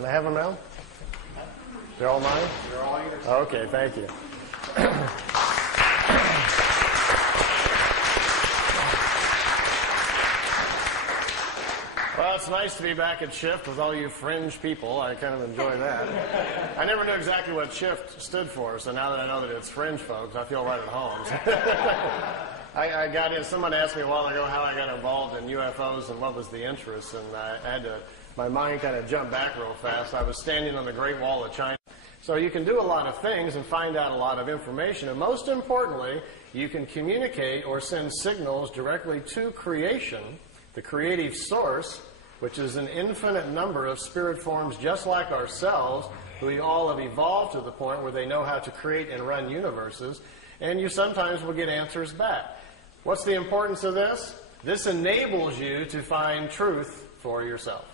Can I have them now? They're all mine? They're all yours. Okay, thank you. Well, it's nice to be back at Shift with all you fringe people. I kind of enjoy that. I never knew exactly what Shift stood for, so now that I know that it's fringe folks, I feel right at home. I got in. Someone asked me a while ago how I got involved in UFOs and what was the interest, and I had to. My mind kind of jumped back real fast. I was standing on the Great Wall of China. So you can do a lot of things and find out a lot of information. And most importantly, you can communicate or send signals directly to creation, the creative source, which is an infinite number of spirit forms just like ourselves, who we all have evolved to the point where they know how to create and run universes. And you sometimes will get answers back. What's the importance of this? This enables you to find truth for yourself.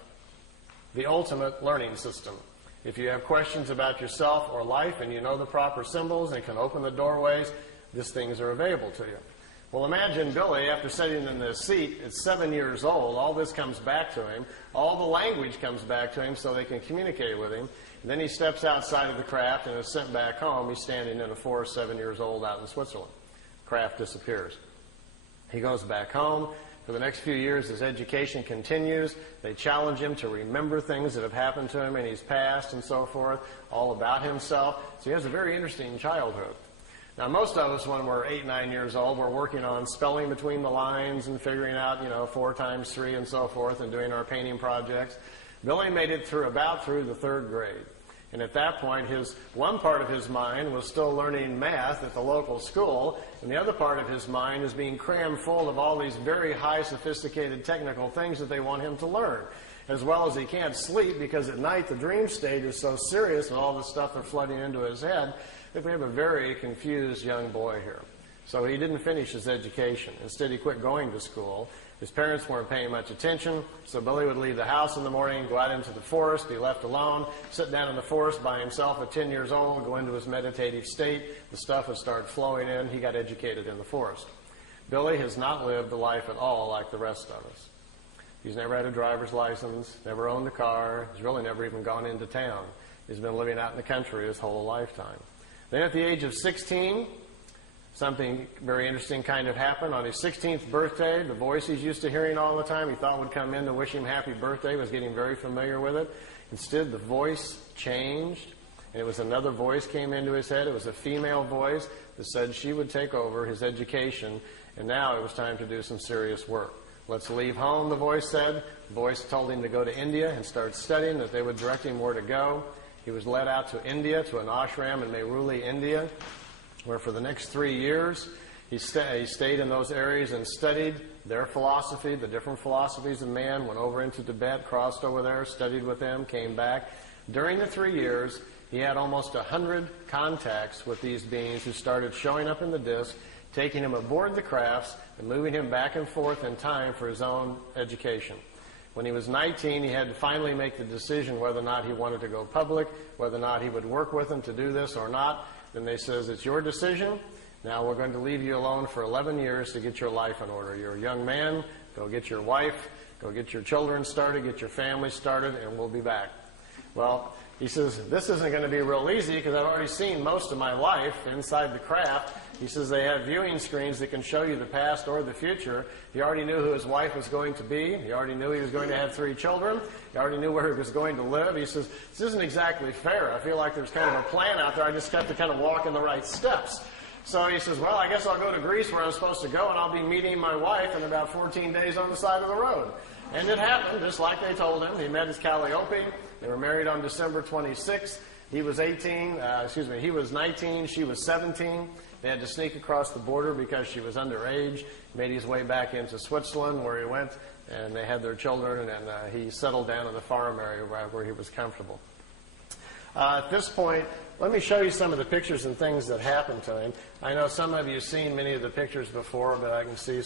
The ultimate learning system. If you have questions about yourself or life and you know the proper symbols and can open the doorways, these things are available to you. Well, imagine Billy, after sitting in this seat, at 7 years old, all this comes back to him. All the language comes back to him so they can communicate with him. And then he steps outside of the craft and is sent back home. He's standing in a forest, 7 years old, out in Switzerland. Craft disappears. He goes back home. For the next few years, his education continues. They challenge him to remember things that have happened to him in his past and so forth, all about himself. So he has a very interesting childhood. Now, most of us, when we're 8, 9 years old, we're working on spelling between the lines and figuring out, 4 times 3 and so forth and doing our painting projects. Billy made it through the 3rd grade. And at that point, one part of his mind was still learning math at the local school, and the other part of his mind is being crammed full of all these very high, sophisticated technical things that they want him to learn. As well as he can't sleep because at night the dream state is so serious and all the stuff are flooding into his head that we have a very confused young boy here. So he didn't finish his education. Instead, he quit going to school. His parents weren't paying much attention, so Billy would leave the house in the morning, go out into the forest, be left alone, sit down in the forest by himself at 10 years old, go into his meditative state. The stuff would start flowing in. He got educated in the forest. Billy has not lived a life at all like the rest of us. He's never had a driver's license, never owned a car. He's really never even gone into town. He's been living out in the country his whole lifetime. Then at the age of 16, something very interesting kind of happened. On his 16th birthday, the voice he's used to hearing all the time, he thought would come in to wish him happy birthday, was getting very familiar with it. Instead, the voice changed, and it was another voice came into his head. It was a female voice that said she would take over his education, and now it was time to do some serious work. Let's leave home, the voice said. The voice told him to go to India and start studying, that they would direct him where to go. He was led out to India, to an ashram in Meiruli, India, where for the next 3 years he stayed in those areas and studied their philosophy, the different philosophies of man, went over into Tibet, crossed over there, studied with them, came back. During the 3 years, he had almost 100 contacts with these beings who started showing up in the disk, taking him aboard the crafts and moving him back and forth in time for his own education. When he was 19, he had to finally make the decision whether or not he wanted to go public, whether or not he would work with them to do this or not. Then they says, it's your decision. Now we're going to leave you alone for 11 years to get your life in order. You're a young man. Go get your wife. Go get your children started. Get your family started, and we'll be back. Well, he says, this isn't going to be real easy because I've already seen most of my life inside the craft. He says they have viewing screens that can show you the past or the future. He already knew who his wife was going to be. He already knew he was going to have 3 children. He already knew where he was going to live. He says, this isn't exactly fair. I feel like there's kind of a plan out there. I just have to kind of walk in the right steps. So he says, well, I guess I'll go to Greece where I'm supposed to go, and I'll be meeting my wife in about 14 days on the side of the road. And it happened, just like they told him. He met his Calliope. They were married on December 26th. He was 19, she was 17. They had to sneak across the border because she was underage. He made his way back into Switzerland where he went, and they had their children, and he settled down in the farm area where he was comfortable. At this point, let me show you some of the pictures and things that happened to him. I know some of you have seen many of the pictures before, but I can see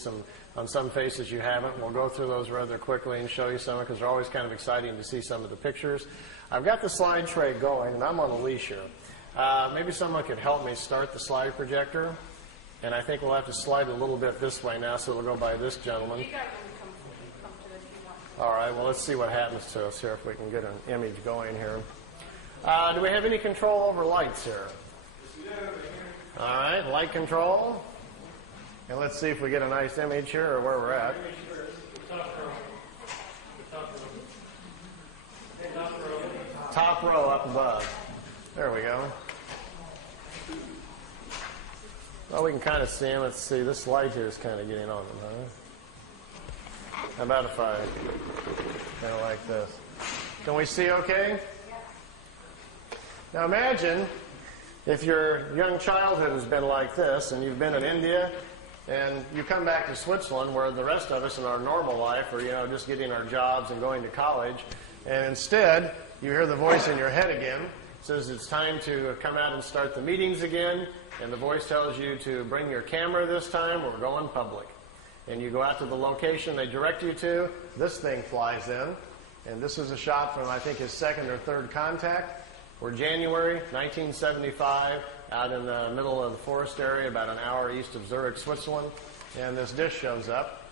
on some faces you haven't. We'll go through those rather quickly and show you some because they're always kind of exciting to see some of the pictures. I've got the slide tray going, and I'm on a leash here. Maybe someone could help me start the slide projector. And I think we'll have to slide a little bit this way now, so it'll go by this gentleman. You got really come to if you All right, well, let's see what happens to us here if we can get an image going here. Do we have any control over lights here? All right, light control. And let's see if we get a nice image here or where we're at. Top row up above. There we go. Well, we can kind of see them. Let's see. This light here is kind of getting on them, huh? How about if I kind of like this? Can we see okay? Now imagine if your young childhood has been like this and you've been in India and you come back to Switzerland where the rest of us in our normal life are, just getting our jobs and going to college, and instead you hear the voice in your head again. It says it's time to come out and start the meetings again, and the voice tells you to bring your camera this time, we're going public. And you go out to the location they direct you to, this thing flies in, and this is a shot from I think his second or third contact. We're January 1975, out in the middle of the forest area, about an hour east of Zurich, Switzerland, and this dish shows up.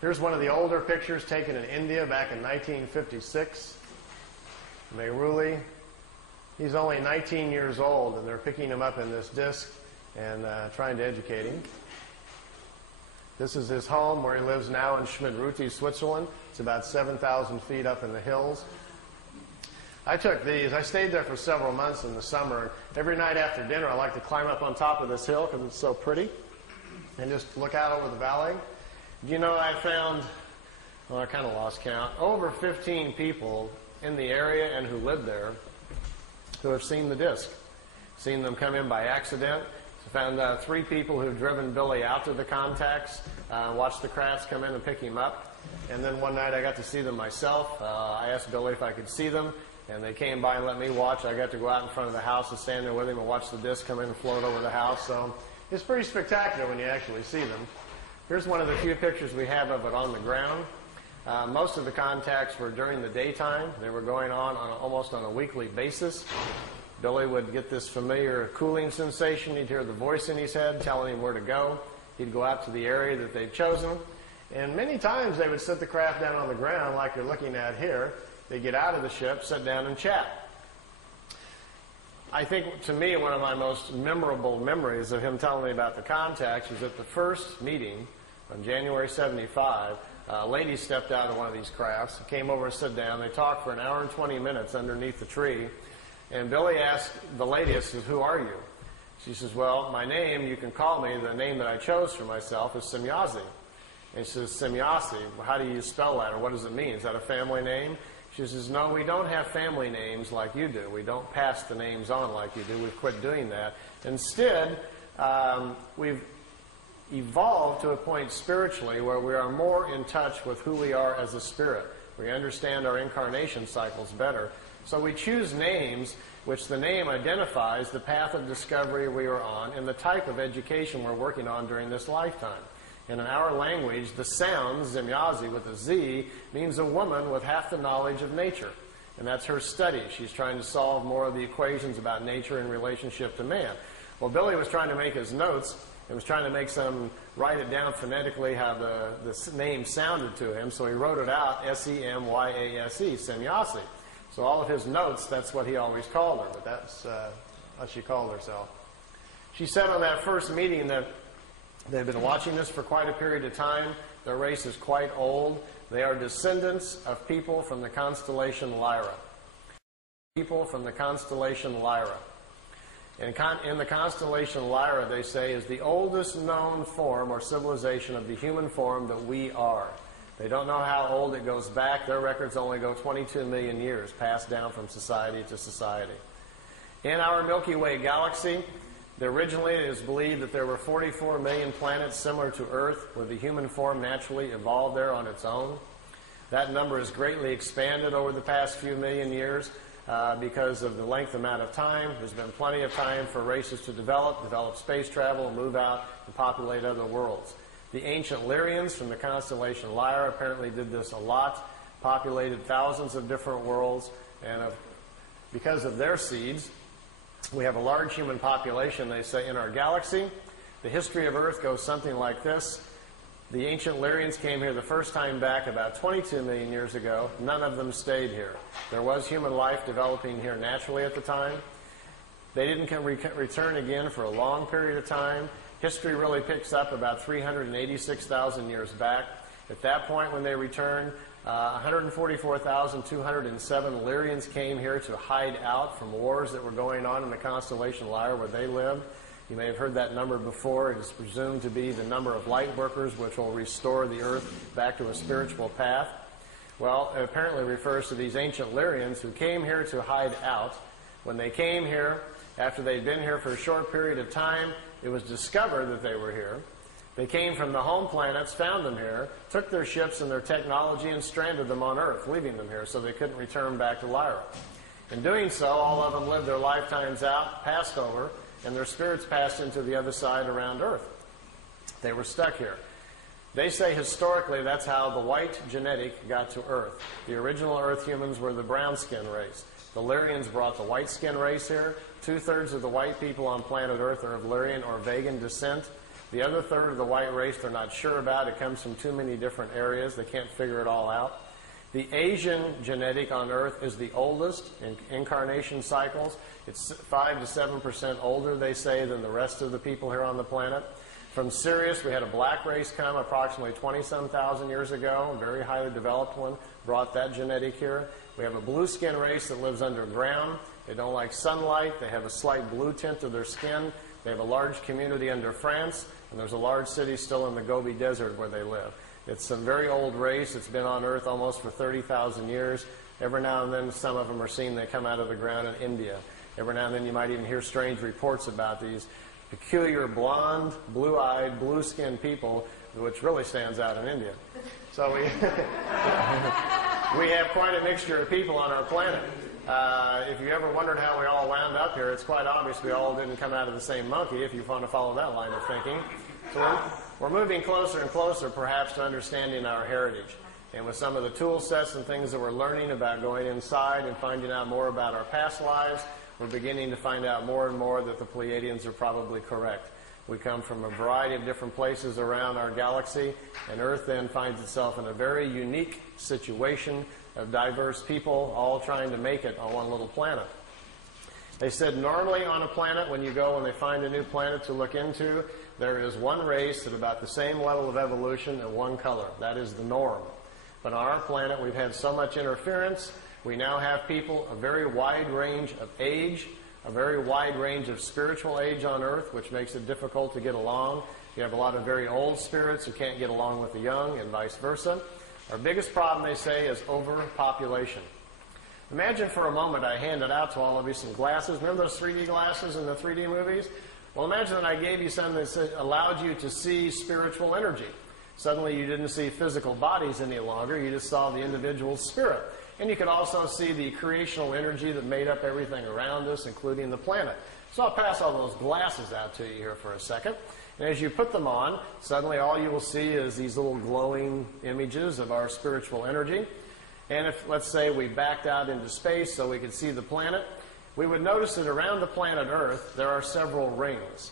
Here's one of the older pictures taken in India back in 1956. Mehruli. He's only 19 years old, and they're picking him up in this disc and trying to educate him. This is his home where he lives now in Schmidruti, Switzerland. It's about 7,000 feet up in the hills. I took these. I stayed there for several months in the summer. Every night after dinner, I like to climb up on top of this hill because it's so pretty and just look out over the valley. I found, I kind of lost count, over 15 people in the area and who live there who have seen the disc, seen them come in by accident. So found 3 people who've driven Billy out to the contacts, watched the crafts come in and pick him up. And then one night I got to see them myself. I asked Billy if I could see them, and they came by and let me watch. I got to go out in front of the house and stand there with him and watch the disc come in and float over the house. So it's pretty spectacular when you actually see them. Here's one of the few pictures we have of it on the ground. Most of the contacts were during the daytime. They were going on almost on a weekly basis. Billy would get this familiar cooling sensation. He'd hear the voice in his head telling him where to go. He'd go out to the area that they've chosen. And many times they would set the craft down on the ground like you're looking at here. They'd get out of the ship, sit down and chat. I think, to me, one of my most memorable memories of him telling me about the contacts was at the first meeting on January 75. A lady stepped out of one of these crafts, came over and sat down. They talked for an hour and 20 minutes underneath the tree. And Billy asked the lady, he says, "Who are you?" She says, "Well, my name, you can call me, the name that I chose for myself is Semyazi." And she says, "Semyazi, how do you spell that, or what does it mean? Is that a family name?" She says, "No, we don't have family names like you do. We don't pass the names on like you do. We've quit doing that. Instead, we've evolved to a point spiritually where we are more in touch with who we are as a spirit. We understand our incarnation cycles better. So we choose names which the name identifies the path of discovery we are on and the type of education we're working on during this lifetime. And in our language, the sound, Semyazi with a Z, means a woman with half the knowledge of nature. And that's her study. She's trying to solve more of the equations about nature in relationship to man. Well, Billy was trying to make his notes and was trying to write it down phonetically how the name sounded to him. So he wrote it out, S-E-M-Y-A-S-E, Semyazi. So all of his notes, that's what he always called her, but that's how she called herself. She said on that first meeting that they've been watching this for quite a period of time. Their race is quite old. They are descendants of people from the constellation Lyra. People from the constellation Lyra. And in the constellation Lyra, they say, is the oldest known form or civilization of the human form that we are. They don't know how old it goes back. Their records only go 22 million years, passed down from society to society. In our Milky Way galaxy, originally it is believed that there were 44 million planets similar to Earth, where the human form naturally evolved there on its own. That number has greatly expanded over the past few million years because of the length amount of time. There's been plenty of time for races to develop space travel, move out, and populate other worlds. The ancient Lyrians from the constellation Lyra apparently did this a lot, populated thousands of different worlds, and because of their seeds, we have a large human population, they say, in our galaxy. The history of Earth goes something like this. The ancient Lyrians came here the first time back about 22 million years ago. None of them stayed here. There was human life developing here naturally at the time. They didn't return again for a long period of time. History really picks up about 386,000 years back. At that point when they returned, 144,207 Lyrians came here to hide out from wars that were going on in the constellation Lyra where they lived. You may have heard that number before. It is presumed to be the number of light workers which will restore the earth back to a spiritual path. Well, it apparently refers to these ancient Lyrians who came here to hide out. When they came here, after they'd been here for a short period of time, it was discovered that they were here. They came from the home planets, found them here, took their ships and their technology and stranded them on Earth, leaving them here so they couldn't return back to Lyra. In doing so, all of them lived their lifetimes out, passed over, and their spirits passed into the other side around Earth. They were stuck here. They say historically that's how the white genetic got to Earth. The original Earth humans were the brown skin race. The Lyrians brought the white skin race here. 2/3 of the white people on planet Earth are of Lyrian or Vegan descent. The other third of the white race they're not sure about. It comes from too many different areas. They can't figure it all out. The Asian genetic on Earth is the oldest in incarnation cycles. It's 5 to 7% older, they say, than the rest of the people here on the planet. From Sirius, we had a black race come approximately 20-some thousand years ago, a very highly developed one, brought that genetic here. We have a blue skin race that lives underground. They don't like sunlight. They have a slight blue tint to their skin. They have a large community under France, and there's a large city still in the Gobi Desert where they live. It's a very old race. It's been on Earth almost for 30,000 years. Every now and then, some of them are seen. They come out of the ground in India. Every now and then, you might even hear strange reports about these peculiar blonde, blue-eyed, blue-skinned people, which really stands out in India. So we have quite a mixture of people on our planet. If you ever wondered how we all wound up here, it's quite obvious we all didn't come out of the same monkey, if you want to follow that line of thinking. So we're moving closer and closer, perhaps, to understanding our heritage. And with some of the tool sets and things that we're learning about going inside and finding out more about our past lives, we're beginning to find out more and more that the Pleiadians are probably correct. We come from a variety of different places around our galaxy, and Earth then finds itself in a very unique situation of diverse people all trying to make it on one little planet. They said normally on a planet, when you go and they find a new planet to look into, there is one race at about the same level of evolution and one color. That is the norm. But on our planet, we've had so much interference. We now have people a very wide range of age, a very wide range of spiritual age on Earth, which makes it difficult to get along. You have a lot of very old spirits who can't get along with the young, and vice versa. Our biggest problem, they say, is overpopulation. Imagine for a moment I handed out to all of you some glasses. Remember those 3D glasses in the 3D movies? Well, imagine that I gave you some that allowed you to see spiritual energy. Suddenly you didn't see physical bodies any longer. You just saw the individual spirit. And you could also see the creational energy that made up everything around us, including the planet. So I'll pass all those glasses out to you here for a second. And as you put them on, suddenly all you will see is these little glowing images of our spiritual energy. And if, let's say, we backed out into space so we could see the planet, we would notice that around the planet Earth there are several rings.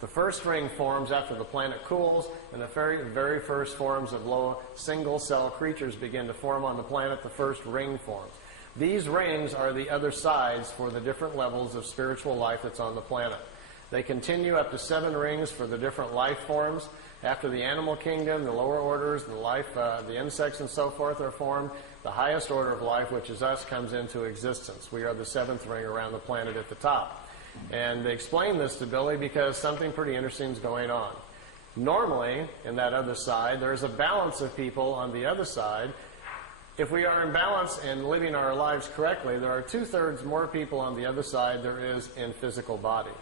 The first ring forms after the planet cools, and the very first forms of low single-cell creatures begin to form on the planet. The first ring forms. These rings are the other sides for the different levels of spiritual life that's on the planet. They continue up to 7 rings for the different life forms. After the animal kingdom, the lower orders, the insects and so forth are formed. The highest order of life, which is us, comes into existence. We are the 7th ring around the planet at the top. And they explain this to Billy because something pretty interesting is going on. Normally, in that other side, there's a balance of people on the other side. If we are in balance and living our lives correctly, there are 2/3 more people on the other side there is in physical body.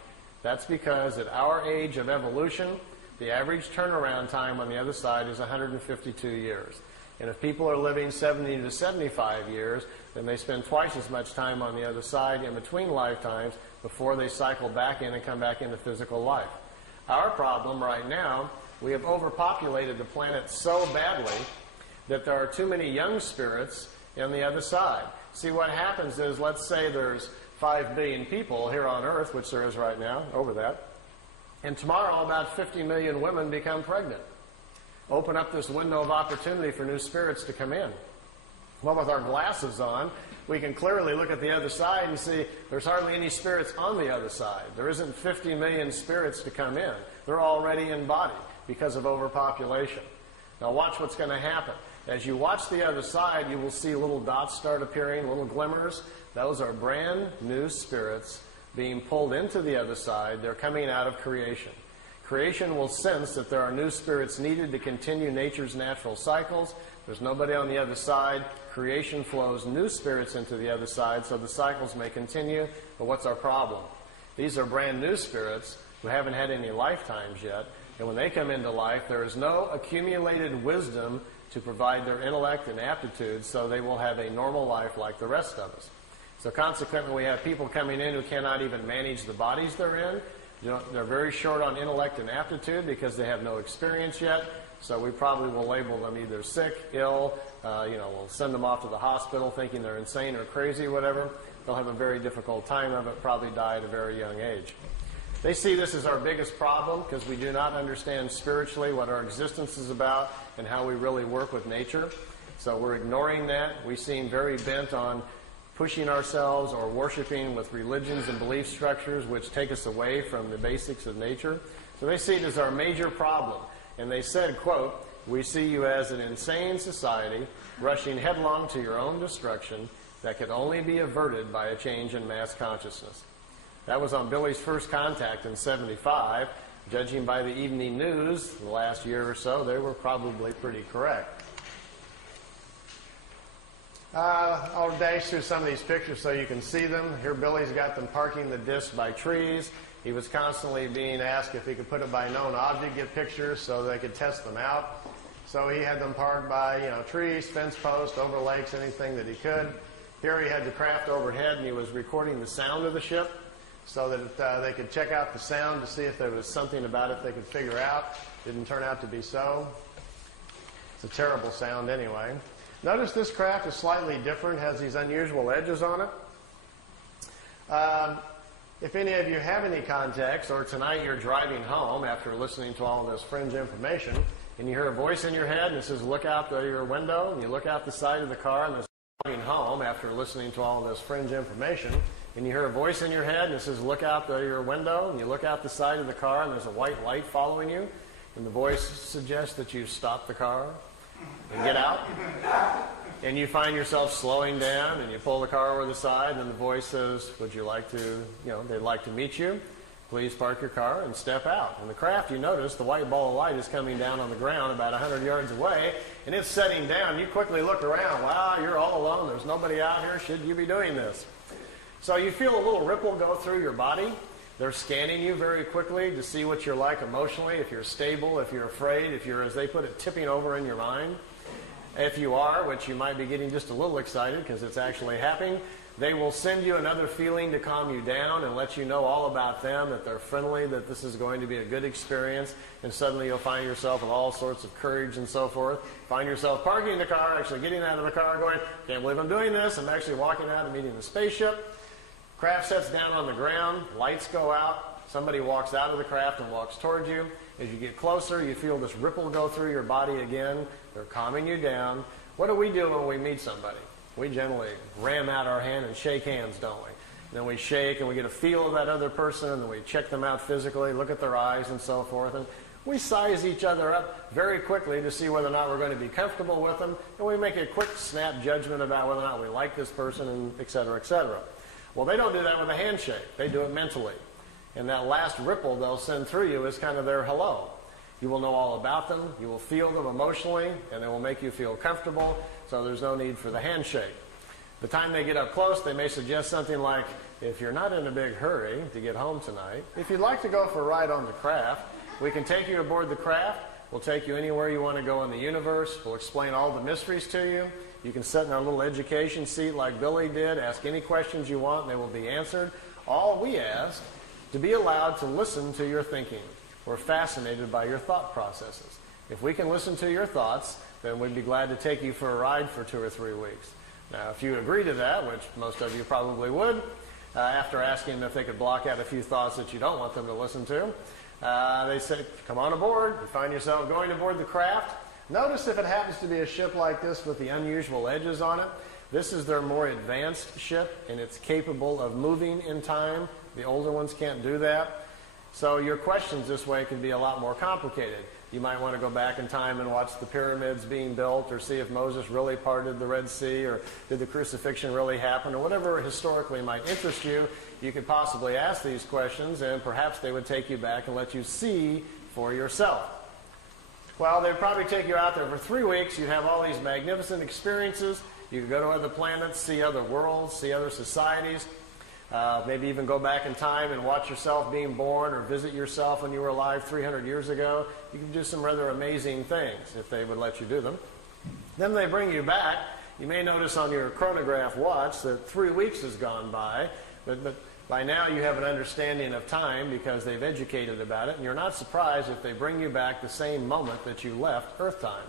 That's because at our age of evolution, the average turnaround time on the other side is 152 years. And if people are living 70 to 75 years, then they spend twice as much time on the other side in between lifetimes before they cycle back in and come back into physical life. Our problem right now, we have overpopulated the planet so badly that there are too many young spirits on the other side. See, what happens is, let's say there's 5 billion people here on Earth, which there is right now, over that, and tomorrow about 50 million women become pregnant. open up this window of opportunity for new spirits to come in. Well, with our glasses on, we can clearly look at the other side and see there's hardly any spirits on the other side. There isn't 50 million spirits to come in. They're already embodied because of overpopulation. Now watch what's going to happen. As you watch the other side, you will see little dots start appearing, little glimmers. Those are brand new spirits being pulled into the other side. They're coming out of creation. Creation will sense that there are new spirits needed to continue nature's natural cycles. There's nobody on the other side. Creation flows new spirits into the other side so the cycles may continue. But what's our problem? These are brand new spirits who haven't had any lifetimes yet. And when they come into life, there is no accumulated wisdom to provide their intellect and aptitude, so they will have a normal life like the rest of us. So consequently, we have people coming in who cannot even manage the bodies they're in. They're very short on intellect and aptitude because they have no experience yet. So we probably will label them either sick, ill, we'll send them off to the hospital thinking they're insane or crazy, whatever. They'll have a very difficult time of it, probably die at a very young age. They see this as our biggest problem because we do not understand spiritually what our existence is about and how we really work with nature. So we're ignoring that. We seem very bent on pushing ourselves or worshiping with religions and belief structures which take us away from the basics of nature. So they see it as our major problem. And they said, quote, "We see you as an insane society rushing headlong to your own destruction that could only be averted by a change in mass consciousness." That was on Billy's first contact in '75. Judging by the evening news the last year or so, they were probably pretty correct. I'll dash through some of these pictures so you can see them. Here Billy's got them parking the disc by trees. He was constantly being asked if he could put it by known object, get pictures so they could test them out. So he had them parked by trees, fence posts, over lakes, anything that he could. Here he had the craft overhead and he was recording the sound of the ship so that they could check out the sound to see if there was something about it they could figure out. Didn't turn out to be so. It's a terrible sound anyway. Notice this craft is slightly different, has these unusual edges on it. If any of you have any context, or tonight you're driving home after listening to all of this fringe information, and you hear a voice in your head and it says, look out your window, and you look out the side of the car and there's driving home after listening to all of this fringe information, and you hear a voice in your head and it says, look out your window, and you look out the side of the car and there's a white light following you, and the voice suggests that you stop the car and get out, and you find yourself slowing down and you pull the car over the side and the voice says, would you like to, they'd like to meet you. Please park your car and step out. In the craft, you notice the white ball of light is coming down on the ground about 100 yards away, and it's setting down. You quickly look around. Wow, you're all alone. There's nobody out here. Should you be doing this? So you feel a little ripple go through your body. They're scanning you very quickly to see what you're like emotionally, if you're stable, if you're afraid, if you're, as they put it, tipping over in your mind. If you are, which you might be getting just a little excited because it's actually happening, they will send you another feeling to calm you down and let you know all about them, that they're friendly, that this is going to be a good experience, and suddenly you'll find yourself with all sorts of courage and so forth. Find yourself parking the car, actually getting out of the car going, can't believe I'm doing this. I'm actually walking out and meeting the spaceship. Craft sets down on the ground, lights go out, somebody walks out of the craft and walks towards you. As you get closer, you feel this ripple go through your body again. They're calming you down. What do we do when we meet somebody? We generally ram out our hand and shake hands, don't we? And then we shake and we get a feel of that other person, and then we check them out physically, look at their eyes and so forth. And we size each other up very quickly to see whether or not we're going to be comfortable with them. And we make a quick snap judgment about whether or not we like this person, and et cetera, et cetera. Well, they don't do that with a handshake. They do it mentally. And that last ripple they'll send through you is kind of their hello. You will know all about them. You will feel them emotionally, and they will make you feel comfortable, so there's no need for the handshake. The time they get up close, they may suggest something like, if you're not in a big hurry to get home tonight, if you'd like to go for a ride on the craft, we can take you aboard the craft. We'll take you anywhere you want to go in the universe. We'll explain all the mysteries to you. You can sit in our little education seat like Billy did, ask any questions you want, and they will be answered. All we ask, to be allowed to listen to your thinking. We're fascinated by your thought processes. If we can listen to your thoughts, then we'd be glad to take you for a ride for 2 or 3 weeks. Now, if you agree to that, which most of you probably would, after asking them if they could block out a few thoughts that you don't want them to listen to, They say, come on aboard. You find yourself going aboard the craft. Notice if it happens to be a ship like this with the unusual edges on it. This is their more advanced ship, and it's capable of moving in time. The older ones can't do that. So your questions this way can be a lot more complicated. You might want to go back in time and watch the pyramids being built, or see if Moses really parted the Red Sea, or did the crucifixion really happen, or whatever historically might interest you. You could possibly ask these questions, and perhaps they would take you back and let you see for yourself. Well, they'd probably take you out there for 3 weeks. You'd have all these magnificent experiences. You could go to other planets, see other worlds, see other societies. Maybe even go back in time and watch yourself being born, or visit yourself when you were alive 300 years ago. You can do some rather amazing things if they would let you do them. Then they bring you back. You may notice on your chronograph watch that 3 weeks has gone by, but by now you have an understanding of time because they've educated about it, and you're not surprised if they bring you back the same moment that you left Earth time.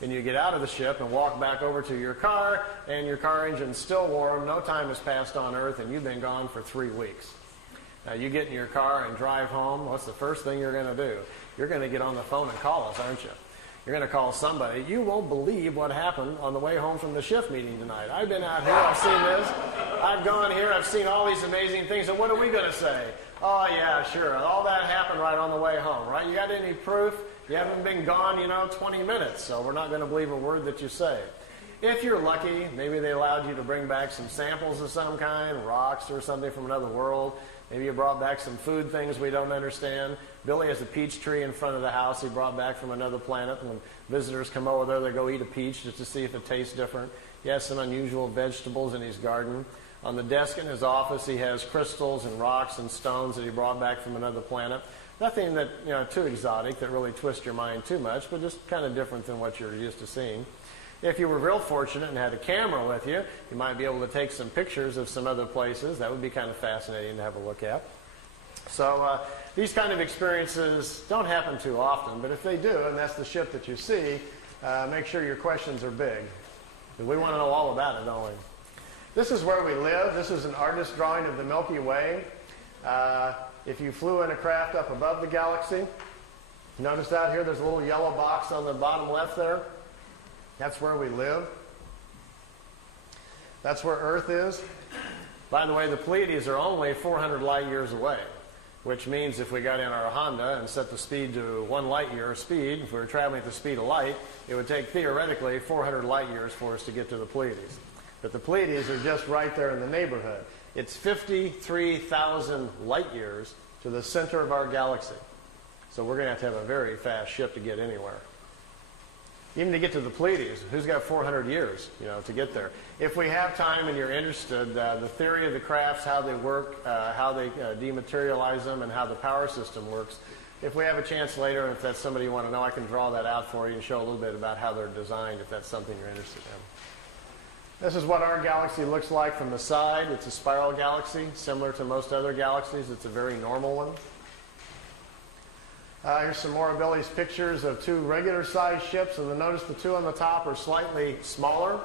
And you get out of the ship and walk back over to your car, and your car engine's still warm, no time has passed on Earth, and you've been gone for 3 weeks. Now you get in your car and drive home. What's the first thing you're going to do? You're going to get on the phone and call us, aren't you? You're going to call somebody. You won't believe what happened on the way home from the shift meeting tonight. I've been out here, I've seen this. I've gone here, I've seen all these amazing things, and what are we going to say? Oh yeah, sure, all that happened right on the way home, right? You got any proof? You haven't been gone, 20 minutes, so we're not going to believe a word that you say. If you're lucky, maybe they allowed you to bring back some samples of some kind, rocks or something from another world. Maybe you brought back some food things we don't understand. Billy has a peach tree in front of the house he brought back from another planet. And when visitors come over there, they go eat a peach just to see if it tastes different. He has some unusual vegetables in his garden. On the desk in his office, he has crystals and rocks and stones that he brought back from another planet. Nothing that, too exotic that really twists your mind too much, but just kind of different than what you're used to seeing. If you were real fortunate and had a camera with you, you might be able to take some pictures of some other places. That would be kind of fascinating to have a look at. So these kind of experiences don't happen too often, but if they do, and that's the ship that you see, make sure your questions are big. Because we want to know all about it, don't we? This is where we live. This is an artist's drawing of the Milky Way. If you flew in a craft up above the galaxy, notice out here there's a little yellow box on the bottom left there. That's where we live. That's where Earth is. By the way, the Pleiades are only 400 light years away, which means if we got in our Honda and set the speed to 1 light year speed, if we were traveling at the speed of light, it would take theoretically 400 light years for us to get to the Pleiades. But the Pleiades are just right there in the neighborhood. It's 53,000 light years to the center of our galaxy. So we're going to have a very fast ship to get anywhere. Even to get to the Pleiades, who's got 400 years, to get there? If we have time and you're interested, the theory of the crafts, how they work, how they dematerialize them, and how the power system works. If we have a chance later, and if that's somebody you want to know, I can draw that out for you and show a little bit about how they're designed, if that's something you're interested in. This is what our galaxy looks like from the side. It's a spiral galaxy, similar to most other galaxies. It's a very normal one. Here's some more of Billy's pictures of 2 regular-sized ships. And notice the 2 on the top are slightly smaller.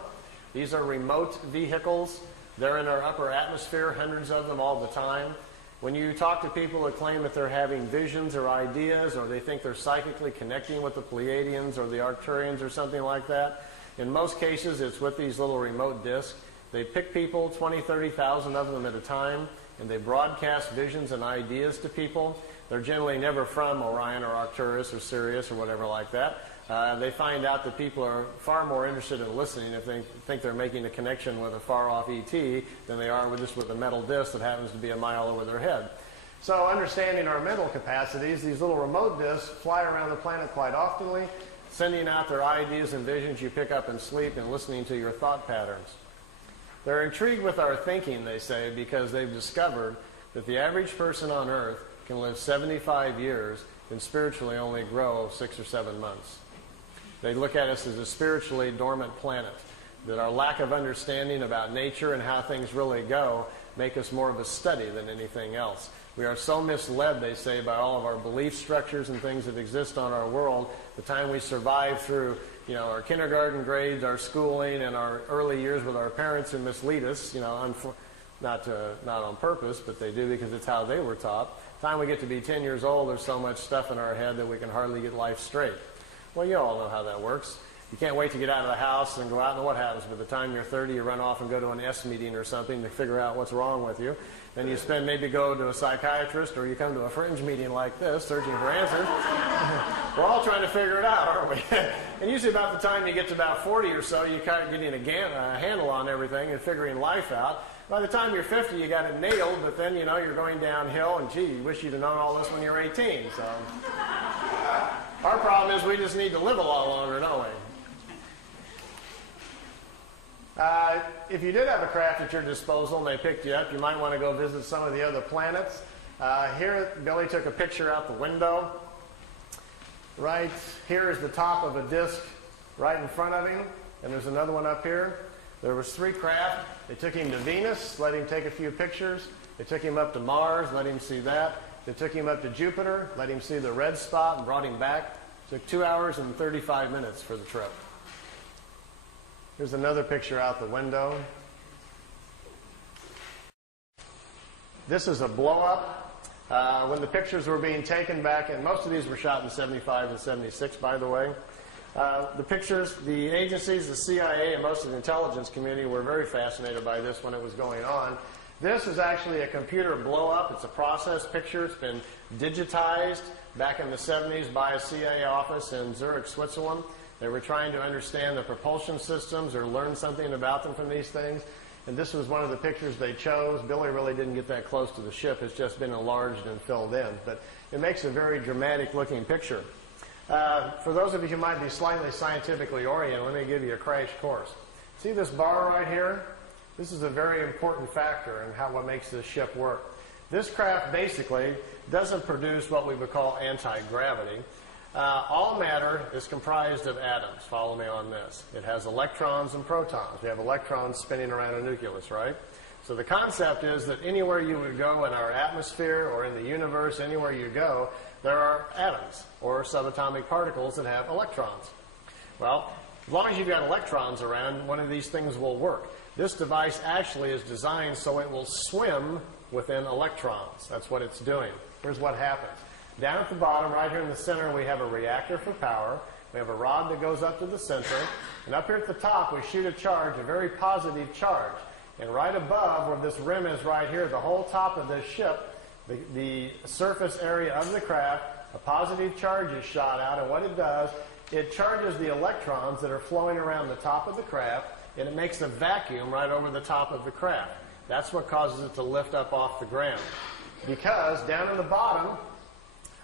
These are remote vehicles. They're in our upper atmosphere, hundreds of them all the time. When you talk to people that claim that they're having visions or ideas, or they think they're psychically connecting with the Pleadians or the Arcturians or something like that, in most cases it's with these little remote discs. They pick people, 20, 30,000 of them at a time, and they broadcast visions and ideas to people. They're generally never from Orion or Arcturus or Sirius or whatever like that. They find out that people are far more interested in listening if they think they're making a connection with a far-off ET than they are with a metal disc that happens to be a mile over their head. So understanding our mental capacities, these little remote discs fly around the planet quite oftenly, sending out their ideas and visions you pick up in sleep and listening to your thought patterns. They're intrigued with our thinking, they say, because they've discovered that the average person on Earth can live 75 years and spiritually only grow 6 or 7 months. They look at us as a spiritually dormant planet, that our lack of understanding about nature and how things really go make us more of a study than anything else. We are so misled, they say, by all of our belief structures and things that exist on our world. The time we survive through our kindergarten grades, our schooling, and our early years with our parents who mislead us, not on purpose, but they do because it's how they were taught. By the time we get to be 10 years old, there's so much stuff in our head that we can hardly get life straight. Well, you all know how that works. You can't wait to get out of the house and go out, and what happens? By the time you're 30, you run off and go to an S meeting or something to figure out what's wrong with you. Then you maybe go to a psychiatrist, or you come to a fringe meeting like this, searching for answers. We're all trying to figure it out, aren't we? And usually about the time you get to about 40 or so, you kind of getting a handle on everything and figuring life out. By the time you're 50, you got it nailed, but then, you're going downhill, and gee, you wish you'd have known all this when you were 18. So our problem is we just need to live a lot longer, don't we? If you did have a craft at your disposal and they picked you up, you might want to go visit some of the other planets. Here, Billy took a picture out the window. Right here is the top of a disc right in front of him, and there's another one up here. There was 3 craft. They took him to Venus, let him take a few pictures. They took him up to Mars, let him see that. They took him up to Jupiter, let him see the red spot, and brought him back. It took 2 hours and 35 minutes for the trip. Here's another picture out the window. This is a blow-up. When the pictures were being taken back, and most of these were shot in 75 and 76, by the way. The pictures, the agencies, the CIA, and most of the intelligence community were very fascinated by this when it was going on. This is actually a computer blow-up. It's a process picture. It's been digitized back in the 70s by a CIA office in Zurich, Switzerland. They were trying to understand the propulsion systems or learn something about them from these things. And this was one of the pictures they chose. Billy really didn't get that close to the ship. It's just been enlarged and filled in. But it makes a very dramatic-looking picture. For those of you who might be slightly scientifically oriented, let me give you a crash course. See this bar right here? This is a very important factor in what makes this ship work. This craft basically doesn't produce what we would call anti-gravity. All matter is comprised of atoms. Follow me on this. It has electrons and protons. We have electrons spinning around a nucleus, right? So the concept is that anywhere you would go in our atmosphere or in the universe, anywhere you go, there are atoms or subatomic particles that have electrons. Well, as long as you've got electrons around, one of these things will work. This device actually is designed so it will swim within electrons. That's what it's doing. Here's what happens. Down at the bottom, right here in the center, we have a reactor for power. We have a rod that goes up to the center. And up here at the top, we shoot a charge, a very positive charge. And right above, where this rim is right here, the whole top of this ship, the surface area of the craft, a positive charge is shot out. And what it does, it charges the electrons that are flowing around the top of the craft, and it makes a vacuum right over the top of the craft. That's what causes it to lift up off the ground. Because down in the bottom,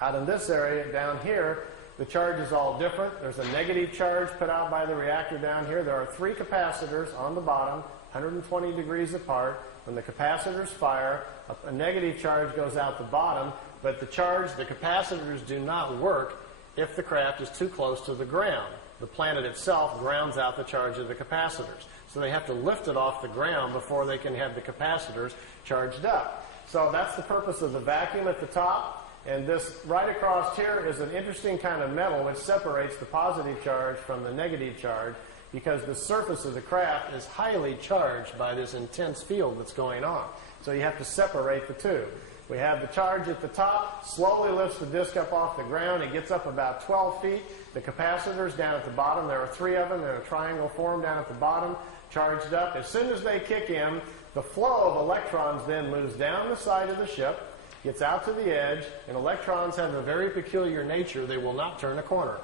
out in this area down here, the charge is all different. There's a negative charge put out by the reactor down here. There are 3 capacitors on the bottom, 120 degrees apart. When the capacitors fire, a negative charge goes out the bottom, but the capacitors do not work if the craft is too close to the ground. The planet itself grounds out the charge of the capacitors. So they have to lift it off the ground before they can have the capacitors charged up. So that's the purpose of the vacuum at the top. And this right across here is an interesting kind of metal which separates the positive charge from the negative charge, because the surface of the craft is highly charged by this intense field that's going on. So you have to separate the two. We have the charge at the top, slowly lifts the disc up off the ground. It gets up about 12 feet. The capacitors down at the bottom, there are 3 of them. They're in a triangle form down at the bottom, charged up. As soon as they kick in, the flow of electrons then moves down the side of the ship, gets out to the edge, and electrons have a very peculiar nature. They will not turn a corner.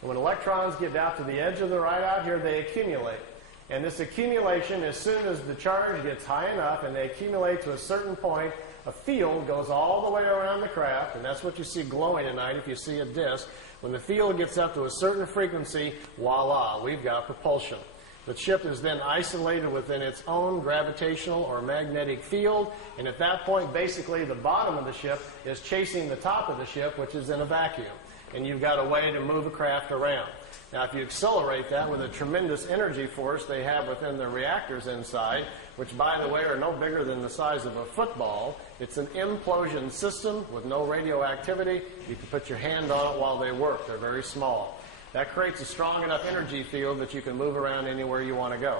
And when electrons get out to the edge of the right out here, they accumulate. And this accumulation, as soon as the charge gets high enough and they accumulate to a certain point, a field goes all the way around the craft, and that's what you see glowing at night if you see a disk. When the field gets up to a certain frequency, voila, we've got propulsion. The ship is then isolated within its own gravitational or magnetic field, and at that point, basically, the bottom of the ship is chasing the top of the ship, which is in a vacuum. And you've got a way to move a craft around. Now, if you accelerate that with a tremendous energy force they have within the reactors inside, which, by the way, are no bigger than the size of a football, it's an implosion system with no radioactivity. You can put your hand on it while they work. They're very small. That creates a strong enough energy field that you can move around anywhere you want to go.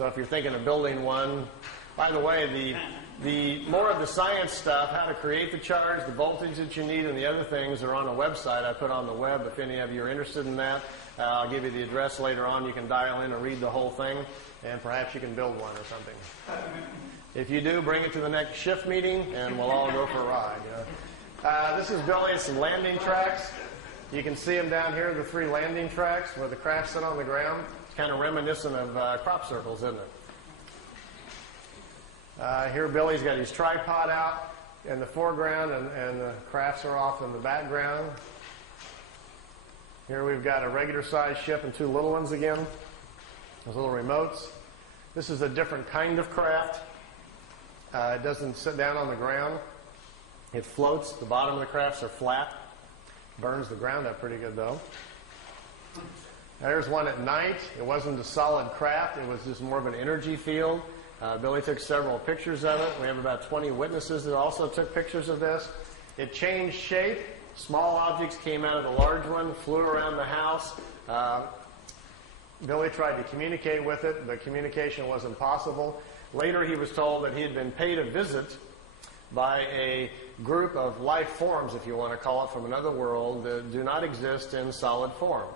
So if you're thinking of building one, by the way, the more of the science stuff, how to create the charge, the voltage that you need, and the other things are on a website I put on the web. If any of you are interested in that, I'll give you the address later on. You can dial in and read the whole thing, and perhaps you can build one or something. If you do, bring it to the next shift meeting, and we'll all go for a ride. This is Billy's landing tracks. You can see them down here, the 3 landing tracks where the crafts sit on the ground. It's kind of reminiscent of crop circles, isn't it? Here Billy's got his tripod out in the foreground, and the crafts are off in the background. Here we've got a regular-sized ship and 2 little ones again. Those little remotes. This is a different kind of craft. It doesn't sit down on the ground. It floats. The bottom of the crafts are flat. Burns the ground up pretty good, though. There's one at night. It wasn't a solid craft. It was just more of an energy field. Billy took several pictures of it. We have about 20 witnesses that also took pictures of this. It changed shape. Small objects came out of the large one, flew around the house. Billy tried to communicate with it. The communication wasn't possible. Later, he was told that he had been paid a visit by a group of life forms, if you want to call it, from another world that do not exist in solid form.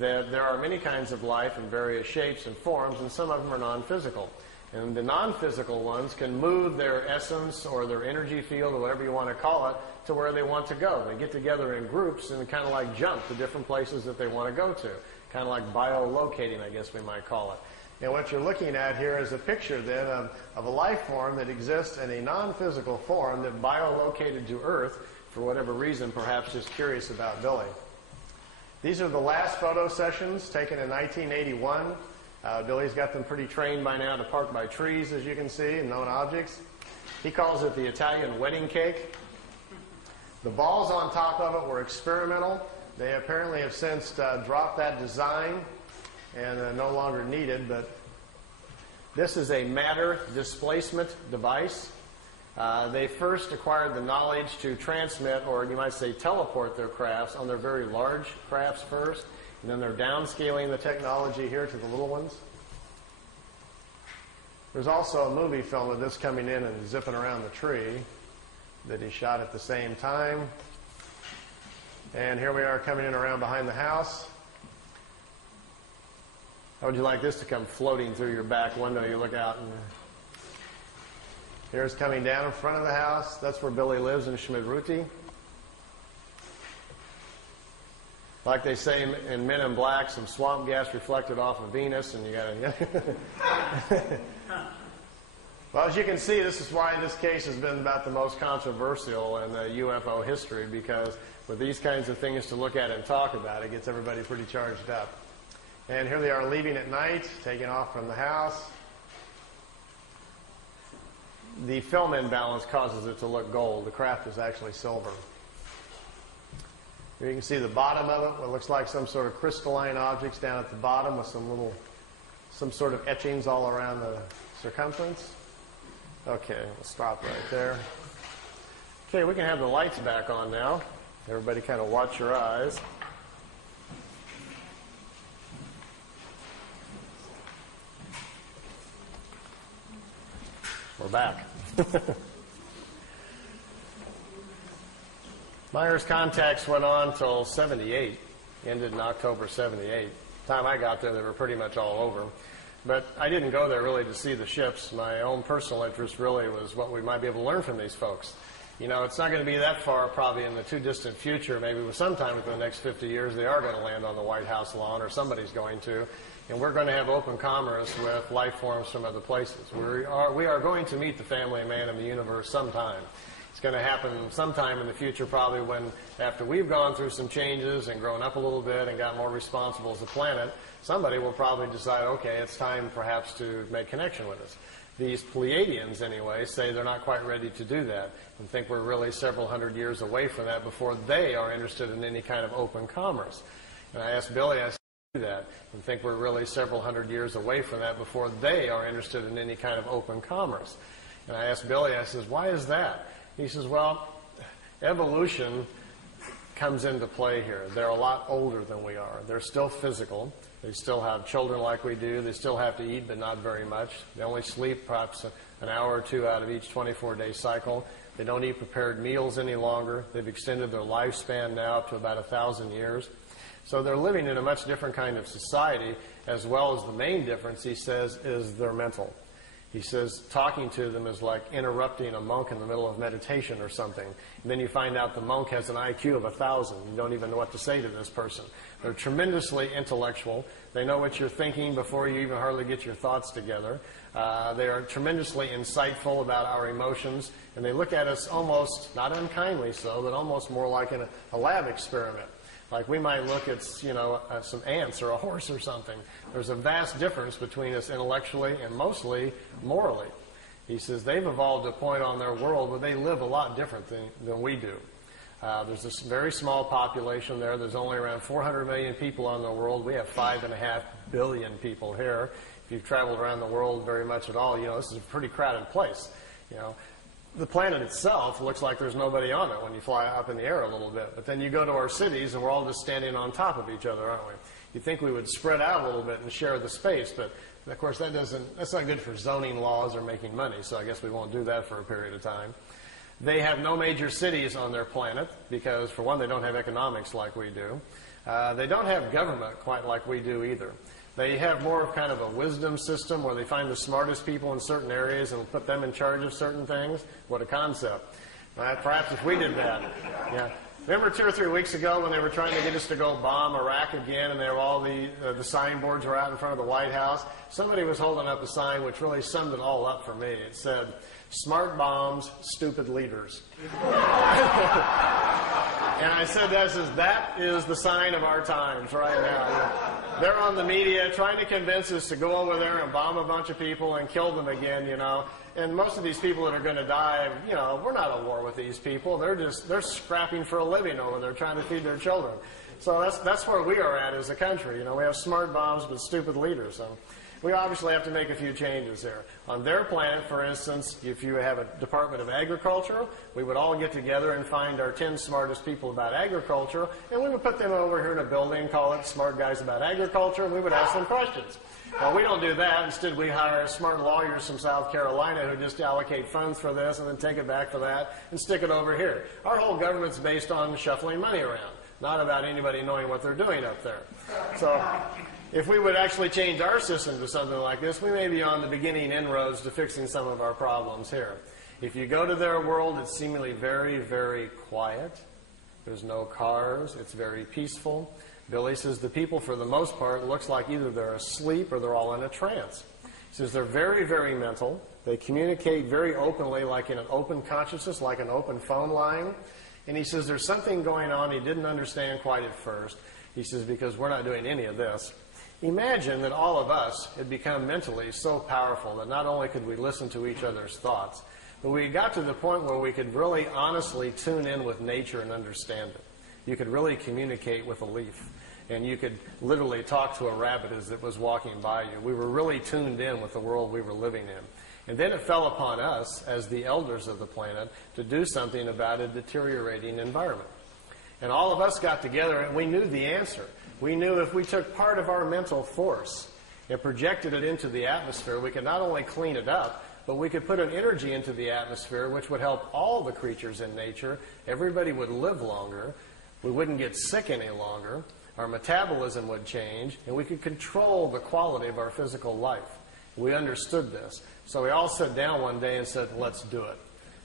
That there are many kinds of life in various shapes and forms, and some of them are non-physical. And the non-physical ones can move their essence or their energy field, or whatever you want to call it, to where they want to go. They get together in groups and kind of like jump to different places that they want to go to. Kind of like biolocating, I guess we might call it. And what you're looking at here is a picture then of a life form that exists in a non-physical form that biolocated to Earth for whatever reason, perhaps just curious about Billy. These are the last photo sessions taken in 1981. Billy's got them pretty trained by now to park by trees, as you can see, and known objects. He calls it the Italian wedding cake. The balls on top of it were experimental. They apparently have since dropped that design and no longer needed, but this is a matter displacement device. They first acquired the knowledge to transmit, or you might say teleport, their crafts on their very large crafts first, and then they're downscaling the technology here to the little ones. There's also a movie film of this coming in and zipping around the tree that he shot at the same time. And here we are coming in around behind the house. How would you like this to come floating through your back window? You look out and here's coming down in front of the house. That's where Billy lives in Schmidruti. Like they say in Men in Black, some swamp gas reflected off of Venus, and you got to. Well, as you can see, this is why this case has been about the most controversial in the UFO history, because with these kinds of things to look at and talk about, it gets everybody pretty charged up. And here they are leaving at night, taking off from the house. The film imbalance causes it to look gold. The craft is actually silver. Here you can see the bottom of it, what looks like some sort of crystalline objects down at the bottom with some sort of etchings all around the circumference. Okay, we'll stop right there. Okay, we can have the lights back on now. Everybody kind of watch your eyes. We're back. Meier's contacts went on till 78, ended in October 78. The time I got there, they were pretty much all over. But I didn't go there really to see the ships. My own personal interest really was what we might be able to learn from these folks. You know, it's not going to be that far, probably in the too distant future, maybe sometime within the next 50 years, they are going to land on the White House lawn, or somebody's going to. And we're going to have open commerce with life forms from other places. We are going to meet the family of man in the universe sometime. It's going to happen sometime in the future, probably when, after we've gone through some changes and grown up a little bit and got more responsible as a planet, somebody will probably decide, okay, it's time perhaps to make connection with us. These Pleadians, anyway, say they're not quite ready to do that and think we're really several hundred years away from that before they are interested in any kind of open commerce. And I asked Billy, I said, do that and think we're really several hundred years away from that before they are interested in any kind of open commerce. And I asked Billy, I says, why is that? He says, well, evolution comes into play here. They're a lot older than we are. They're still physical. They still have children like we do. They still have to eat, but not very much. They only sleep perhaps an hour or two out of each 24-day cycle. They don't eat prepared meals any longer. They've extended their lifespan now up to about 1,000 years. So they're living in a much different kind of society, as well as the main difference, he says, is their mental. He says talking to them is like interrupting a monk in the middle of meditation or something. And then you find out the monk has an IQ of 1,000. You don't even know what to say to this person. They're tremendously intellectual. They know what you're thinking before you even hardly get your thoughts together. They are tremendously insightful about our emotions. And they look at us almost, not unkindly so, but almost more like in a lab experiment. Like we might look at, some ants or a horse or something. There's a vast difference between us intellectually and mostly morally. He says they've evolved to a point on their world where they live a lot different than we do. There's this very small population there. There's only around 400 million people on the world. We have 5.5 billion people here. If you've traveled around the world very much at all, this is a pretty crowded place. The planet itself looks like there's nobody on it when you fly up in the air a little bit. But then you go to our cities and we're all just standing on top of each other, aren't we? You'd think we would spread out a little bit and share the space, but of course that's not good for zoning laws or making money, so I guess we won't do that for a period of time. They have no major cities on their planet because, for one, they don't have economics like we do. They don't have government quite like we do either. They have more of kind of a wisdom system where they find the smartest people in certain areas and put them in charge of certain things. What a concept. Perhaps if we did that. Yeah. Remember 2 or 3 weeks ago when they were trying to get us to go bomb Iraq again and there were all the signboards were out in front of the White House? Somebody was holding up a sign which really summed it all up for me. It said, "Smart bombs, stupid leaders." And I said, that is the sign of our times right now. They're on the media trying to convince us to go over there and bomb a bunch of people and kill them again, And most of these people that are going to die, we're not at war with these people. They're scrapping for a living over there trying to feed their children. So that's where we are at as a country. We have smart bombs but stupid leaders. So we obviously have to make a few changes here. On their planet, for instance, if you have a Department of Agriculture, we would all get together and find our 10 smartest people about agriculture, and we would put them over here in a building, call it Smart Guys About Agriculture, and we would ask them questions. Well, we don't do that. Instead, we hire smart lawyers from South Carolina who just allocate funds for this and then take it back for that and stick it over here. Our whole government's based on shuffling money around, not about anybody knowing what they're doing up there. So if we would actually change our system to something like this, we may be on the beginning inroads to fixing some of our problems here. If you go to their world, it's seemingly very, very quiet. There's no cars. It's very peaceful. Billy says the people, for the most part, looks like either they're asleep or they're all in a trance. He says they're very, very mental. They communicate very openly, like in an open consciousness, like an open phone line. And he says there's something going on he didn't understand quite at first. He says, because we're not doing any of this. Imagine that all of us had become mentally so powerful that not only could we listen to each other's thoughts, but we got to the point where we could really honestly tune in with nature and understand it. You could really communicate with a leaf. And you could literally talk to a rabbit as it was walking by you. We were really tuned in with the world we were living in. And then it fell upon us, as the elders of the planet, to do something about a deteriorating environment. And all of us got together and we knew the answer. We knew if we took part of our mental force and projected it into the atmosphere, we could not only clean it up, but we could put an energy into the atmosphere which would help all the creatures in nature. Everybody would live longer. We wouldn't get sick any longer. Our metabolism would change, and we could control the quality of our physical life. We understood this. So we all sat down one day and said, let's do it.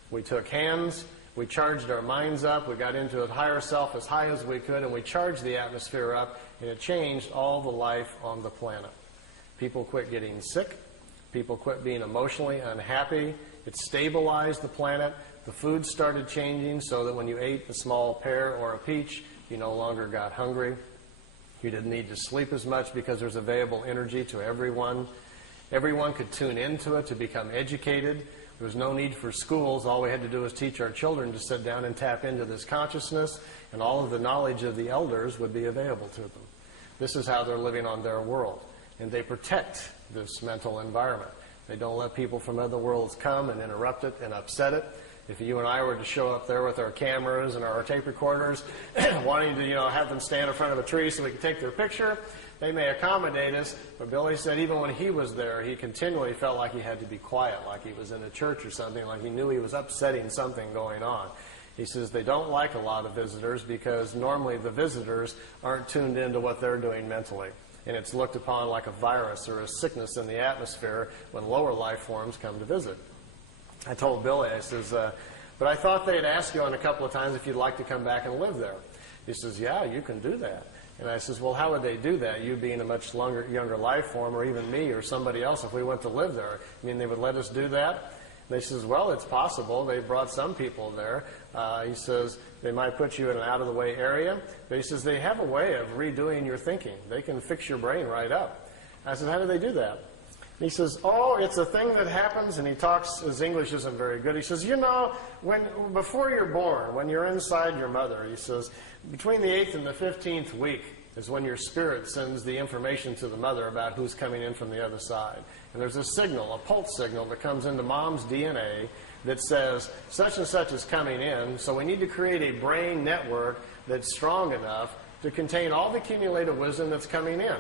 We took hands, we charged our minds up, we got into a higher self as high as we could, and we charged the atmosphere up, and it changed all the life on the planet. People quit getting sick. People quit being emotionally unhappy. It stabilized the planet. The food started changing so that when you ate a small pear or a peach, you no longer got hungry. You didn't need to sleep as much because there's available energy to everyone. Everyone could tune into it to become educated. There was no need for schools. All we had to do was teach our children to sit down and tap into this consciousness, and all of the knowledge of the elders would be available to them. This is how they're living on their world. And they protect this mental environment. They don't let people from other worlds come and interrupt it and upset it. If you and I were to show up there with our cameras and our tape recorders, wanting to, have them stand in front of a tree so we could take their picture, they may accommodate us, but Billy said even when he was there, he continually felt like he had to be quiet, like he was in a church or something, like he knew he was upsetting something going on. He says they don't like a lot of visitors because normally the visitors aren't tuned into what they're doing mentally. And it's looked upon like a virus or a sickness in the atmosphere when lower life forms come to visit. I told Billy, I says, but I thought they'd ask you on a couple of times if you'd like to come back and live there. He says, yeah, you can do that. And I says, well, how would they do that? You being a much younger life form, or even me or somebody else, if we went to live there, I mean, they would let us do that? And they says, well, it's possible. They brought some people there. He says, they might put you in an out-of-the-way area. But he says, they have a way of redoing your thinking. They can fix your brain right up. I said, how do they do that? And he says, oh, it's a thing that happens, and he talks, his English isn't very good. He says, you know, before you're born, when you're inside your mother, he says, between the 8th and the 15th week is when your spirit sends the information to the mother about who's coming in from the other side. And there's a signal, a pulse signal that comes into mom's DNA that says such and such is coming in, so we need to create a brain network that's strong enough to contain all the accumulated wisdom that's coming in.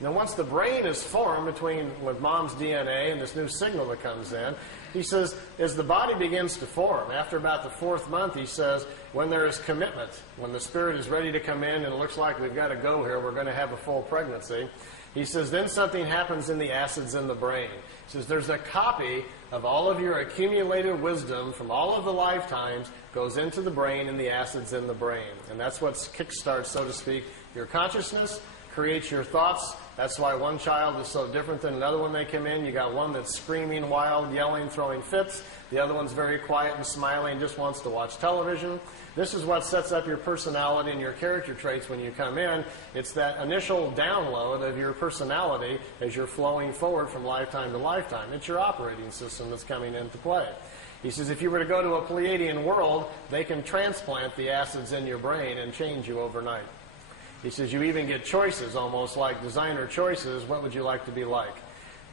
Now, once the brain is formed with mom's DNA and this new signal that comes in, he says, as the body begins to form, after about the 4th month, he says, when there is commitment, when the spirit is ready to come in and it looks like we've got to go here, we're going to have a full pregnancy, he says, then something happens in the acids in the brain. He says, there's a copy of all of your accumulated wisdom from all of the lifetimes goes into the brain and the acids in the brain. And that's what kickstarts, so to speak, your consciousness, creates your thoughts. That's why one child is so different than another when they come in. You got one that's screaming, wild, yelling, throwing fits. The other one's very quiet and smiling, just wants to watch television. This is what sets up your personality and your character traits when you come in. It's that initial download of your personality as you're flowing forward from lifetime to lifetime. It's your operating system that's coming into play. He says if you were to go to a Pleadian world, they can transplant the acids in your brain and change you overnight. He says you even get choices, almost like designer choices. What would you like to be like?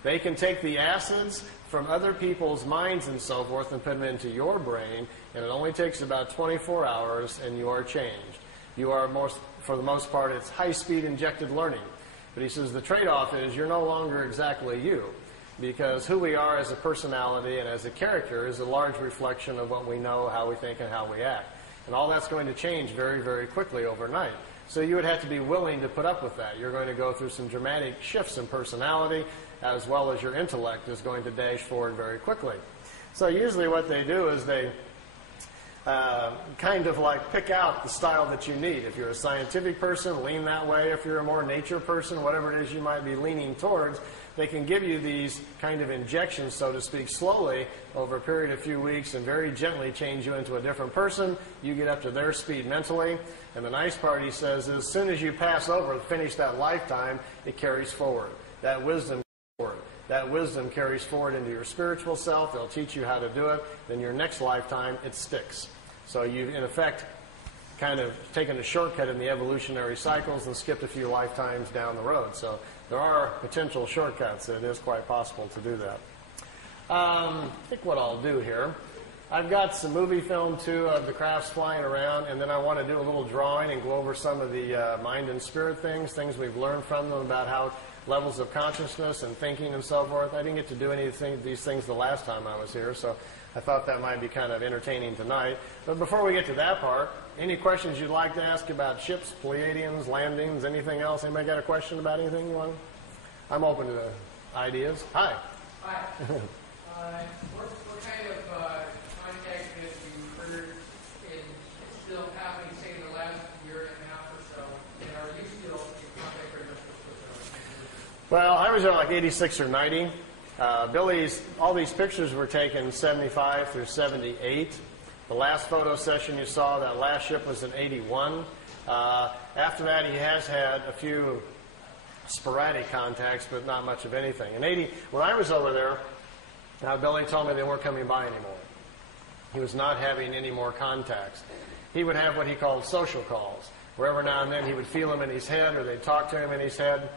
They can take the acids from other people's minds and so forth and put them into your brain, and it only takes about 24 hours, and you are changed. You are, for the most part, it's high-speed injected learning. But he says the trade-off is you're no longer exactly you, because who we are as a personality and as a character is a large reflection of what we know, how we think, and how we act. And all that's going to change very, very quickly overnight. So you would have to be willing to put up with that. You're going to go through some dramatic shifts in personality, as well as your intellect is going to dash forward very quickly. So usually what they do is they kind of like pick out the style that you need. If you're a scientific person, lean that way. If you're a more nature person, whatever it is you might be leaning towards, they can give you these kind of injections, so to speak, slowly over a period of a few weeks and very gently change you into a different person. You get up to their speed mentally. And the nice part, he says, is as soon as you pass over and finish that lifetime, it carries forward. That wisdom carries forward. That wisdom carries forward into your spiritual self. They'll teach you how to do it. Then your next lifetime, it sticks. So you've, in effect, kind of taken a shortcut in the evolutionary cycles and skipped a few lifetimes down the road. So there are potential shortcuts. It is quite possible to do that. I think what I'll do here, I've got some movie film, too, of the crafts flying around, and then I want to do a little drawing and go over some of the mind and spirit things we've learned from them about how levels of consciousness and thinking and so forth. I didn't get to do any of these things the last time I was here, so I thought that might be kind of entertaining tonight. But before we get to that part, any questions you'd like to ask about ships, Pleiadians, landings, anything else? Anybody got a question about anything you want? I'm open to ideas. Hi. Hi. What kind of contact have you heard is still happening, say, in the last year and a half or so? And are you still in contact very much with Well, I was at like 86 or 90. All these pictures were taken 75 through 78. The last photo session you saw, that last ship was in 81. After that, he has had a few sporadic contacts, but not much of anything. In 80, when I was over there, Billy told me they weren't coming by anymore. He was not having any more contacts. He would have what he called social calls, where every now and then he would feel him in his head, or they'd talk to him in his head.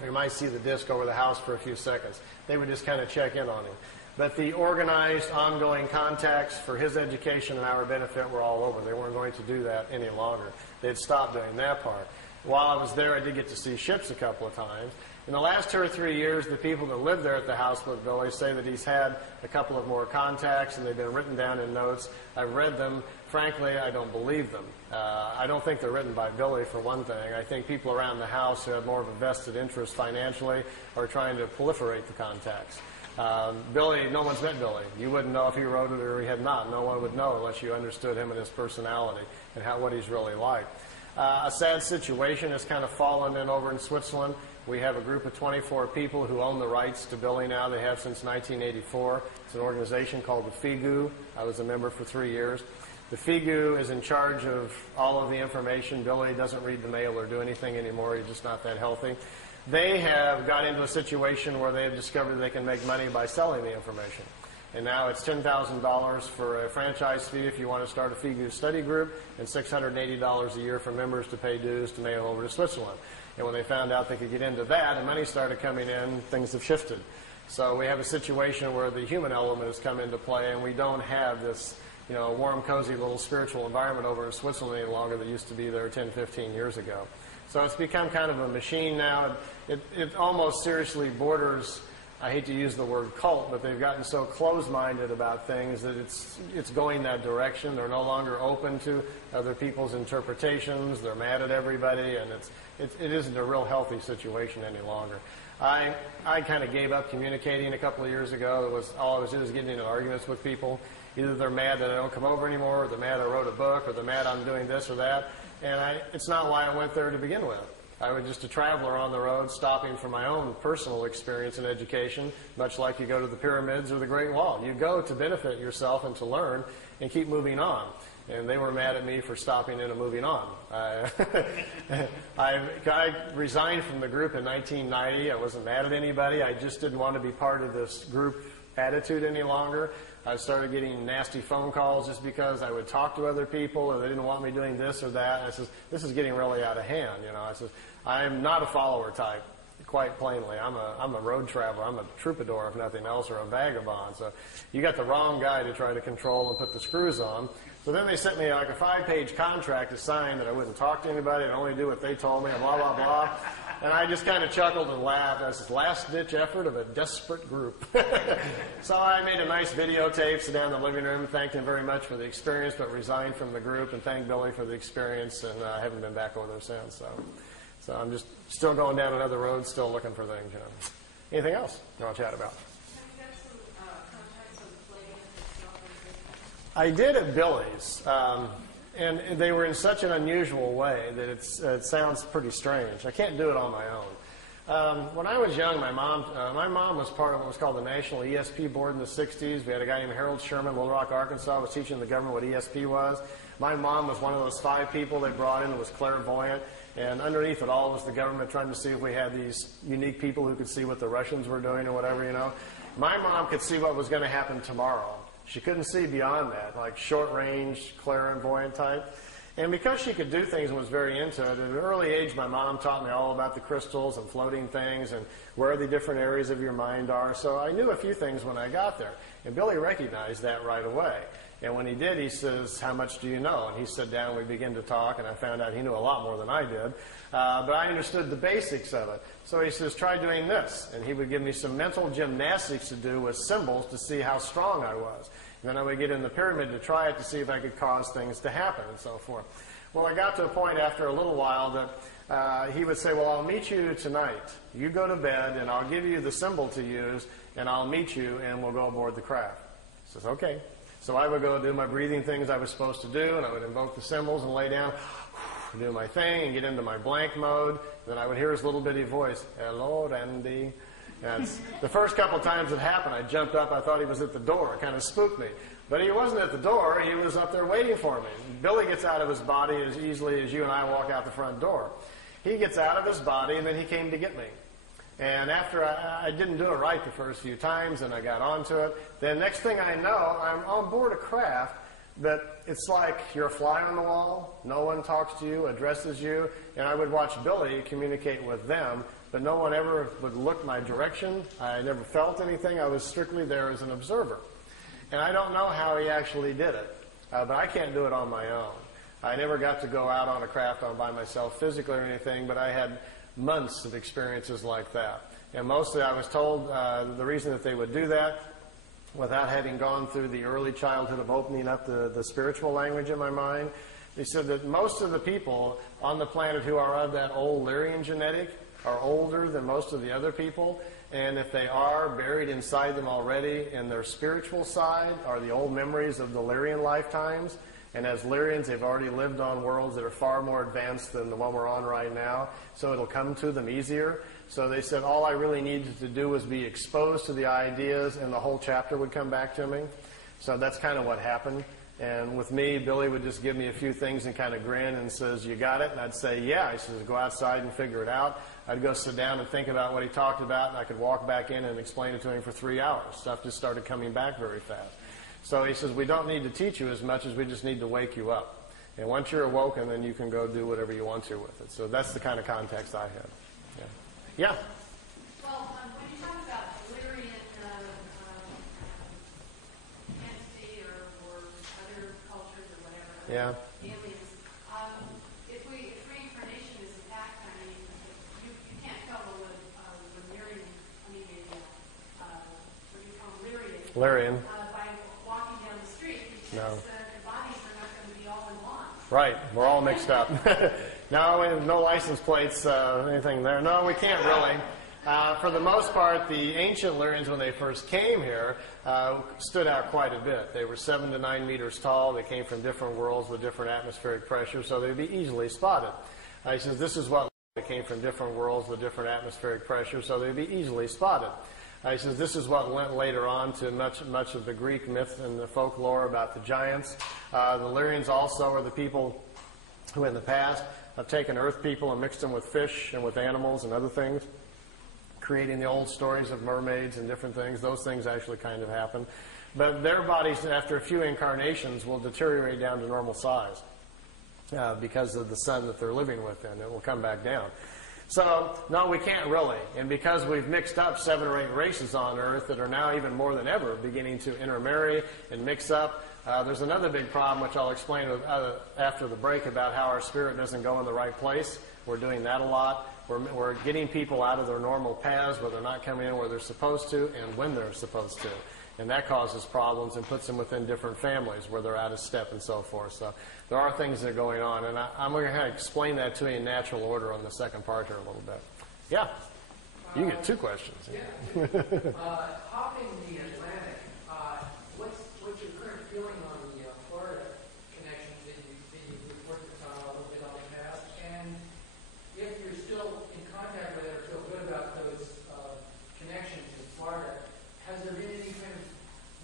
Or you might see the disc over the house for a few seconds. They would just kind of check in on him. But the organized, ongoing contacts for his education and our benefit were all over. They weren't going to do that any longer. They'd stopped doing that part. while I was there, I did get to see ships a couple of times. In the last 2 or 3 years, the people that live there at the house with Billy say that he's had a couple of more contacts, and they've been written down in notes. I've read them. Frankly, I don't believe them. I don't think they're written by Billy, for one thing. I think people around the house who have more of a vested interest financially are trying to proliferate the contacts. Billy, no one's met Billy. You wouldn't know if he wrote it or he had not. No one would know unless you understood him and his personality and what he's really like. A sad situation has kind of fallen in over in Switzerland. We have a group of 24 people who own the rights to Billy now. They have since 1984. It's an organization called the FIGU. I was a member for 3 years. The FIGU is in charge of all of the information. Billy doesn't read the mail or do anything anymore. He's just not that healthy. They have got into a situation where they have discovered they can make money by selling the information. And now it's $10,000 for a franchise fee if you want to start a FIGU study group, and $680 a year for members to pay dues to mail over to Switzerland. And when they found out they could get into that and money started coming in, things have shifted. So we have a situation where the human element has come into play, and we don't have this, warm, cozy little spiritual environment over in Switzerland any longer that used to be there 10, 15 years ago. So it's become kind of a machine now. It almost seriously borders, I hate to use the word cult, but they've gotten so closed-minded about things that it's going that direction. They're no longer open to other people's interpretations. They're mad at everybody, and it isn't a real healthy situation any longer. I kind of gave up communicating a couple of years ago. All I was doing was getting into arguments with people. Either they're mad that I don't come over anymore, or they're mad I wrote a book, or they're mad I'm doing this or that. And it's not why I went there to begin with. I was just a traveler on the road, stopping for my own personal experience and education, much like you go to the pyramids or the Great Wall. You go to benefit yourself and to learn and keep moving on. And they were mad at me for stopping in and moving on. I resigned from the group in 1990. I wasn't mad at anybody. I just didn't want to be part of this group attitude any longer. I started getting nasty phone calls just because I would talk to other people, or they didn't want me doing this or that. And I said, this is getting really out of hand. I said, I'm not a follower type, quite plainly. I'm a road traveler. I'm a troubadour, if nothing else, or a vagabond. So you got the wrong guy to try to control and put the screws on. So then they sent me like a 5-page contract to sign that I wouldn't talk to anybody, I'd only do what they told me, and blah, blah, blah. And I just kind of chuckled and laughed. I said, last-ditch effort of a desperate group. So I made a nice videotape, sit down in the living room, thanked him very much for the experience, but resigned from the group, and thanked Billy for the experience, and I haven't been back over there since. So I'm just still going down another road, still looking for things. Anything else you want to chat about? I did at Billy's, and they were in such an unusual way that it sounds pretty strange. I can't do it on my own. When I was young, my mom was part of what was called the National ESP Board in the 60s. We had a guy named Harold Sherman, Little Rock, Arkansas, was teaching the government what ESP was. My mom was one of those 5 people they brought in that was clairvoyant, and underneath it all was the government trying to see if we had these unique people who could see what the Russians were doing or whatever, My mom could see what was going to happen tomorrow. She couldn't see beyond that, like short-range, clairvoyant type. And because she could do things and was very into it, at an early age, my mom taught me all about the crystals and floating things and where the different areas of your mind are. So I knew a few things when I got there. And Billy recognized that right away. And when he did, he says, how much do you know? And he sat down and we began to talk, and I found out he knew a lot more than I did. But I understood the basics of it. So he says, try doing this. And he would give me some mental gymnastics to do with symbols to see how strong I was. And then I would get in the pyramid to try it to see if I could cause things to happen and so forth. Well, I got to a point after a little while that he would say, well, I'll meet you tonight. You go to bed, and I'll give you the symbol to use, and I'll meet you, and we'll go aboard the craft. He says, okay. So I would go do my breathing things I was supposed to do, and I would invoke the symbols and lay down, do my thing, and get into my blank mode. Then I would hear his little bitty voice, hello, Randy. And the first couple of times it happened, I jumped up. I thought he was at the door. It kind of spooked me. But he wasn't at the door. He was up there waiting for me. Billy gets out of his body as easily as you and I walk out the front door. He gets out of his body, and then he came to get me. And after I didn't do it right the first few times, and I got onto it, then next thing I know, I'm on board a craft that it's like you're a fly on the wall. No one talks to you, addresses you. And I would watch Billy communicate with them, but no one ever would look my direction. I never felt anything. I was strictly there as an observer. And I don't know how he actually did it, but I can't do it on my own. I never got to go out on a craft all by myself physically or anything, but I had months of experiences like that. And mostly I was told the reason that they would do that, without having gone through the early childhood of opening up the spiritual language in my mind, they said that most of the people on the planet who are of that old Lyrian genetic are older than most of the other people. And if they are, buried inside them already in their spiritual side are the old memories of the Lyrian lifetimes. And as Lyrians, they've already lived on worlds that are far more advanced than the one we're on right now. So it'll come to them easier. So they said all I really needed to do was be exposed to the ideas, and the whole chapter would come back to me. So that's kind of what happened. And with me, Billy would just give me a few things and kind of grin and says, "You got it?" And I'd say, "Yeah." He says, "Go outside and figure it out." I'd go sit down and think about what he talked about, and I could walk back in and explain it to him for 3 hours. Stuff just started coming back very fast. So he says, "We don't need to teach you as much as we just need to wake you up. And once you're awoken, then you can go do whatever you want to with it." So that's the kind of context I had. Yeah. Yeah? Well, when you talk about Lyrian entity or other cultures or whatever, Yeah. aliens, if reincarnation is a fact, I mean, you can't tell when Lyrian, I mean, what do you call them, Lyrian. by walking down the street, because No. their bodies are not going to be all in one. Right. We're all mixed up. No license plates, anything there. No, we can't really. For the most part, the ancient Lyrians, when they first came here, stood out quite a bit. They were 7 to 9 meters tall. They came from different worlds with different atmospheric pressure, so they'd be easily spotted. He says, this is what they came from different worlds with different atmospheric pressure, so they'd be easily spotted. He says, this is what went later on to much of the Greek myth and the folklore about the giants. The Lyrians also are the people who in the past have taken earth people and mixed them with fish and with animals and other things, creating the old stories of mermaids and different things. Those things actually kind of happen. But their bodies, after a few incarnations, will deteriorate down to normal size because of the sun that they're living within. It will come back down. So, no, we can't really. And because we've mixed up 7 or 8 races on Earth that are now even more than ever beginning to intermarry and mix up, there's another big problem, which I'll explain after the break, about how our spirit doesn't go in the right place. We're doing that a lot. We're getting people out of their normal paths where they're not coming in where they're supposed to and when they're supposed to. And that causes problems and puts them within different families where they're out of step and so forth. So there are things that are going on. And I'm going to kind of explain that to you in natural order on the second part here a little bit. Yeah? You get 2 questions. Yeah. Hopping the Atlantic, what's your current feeling on the Florida connections that you've worked on a little bit on the past? And if you're still in contact with it or feel good about those connections in Florida, has there been any kind of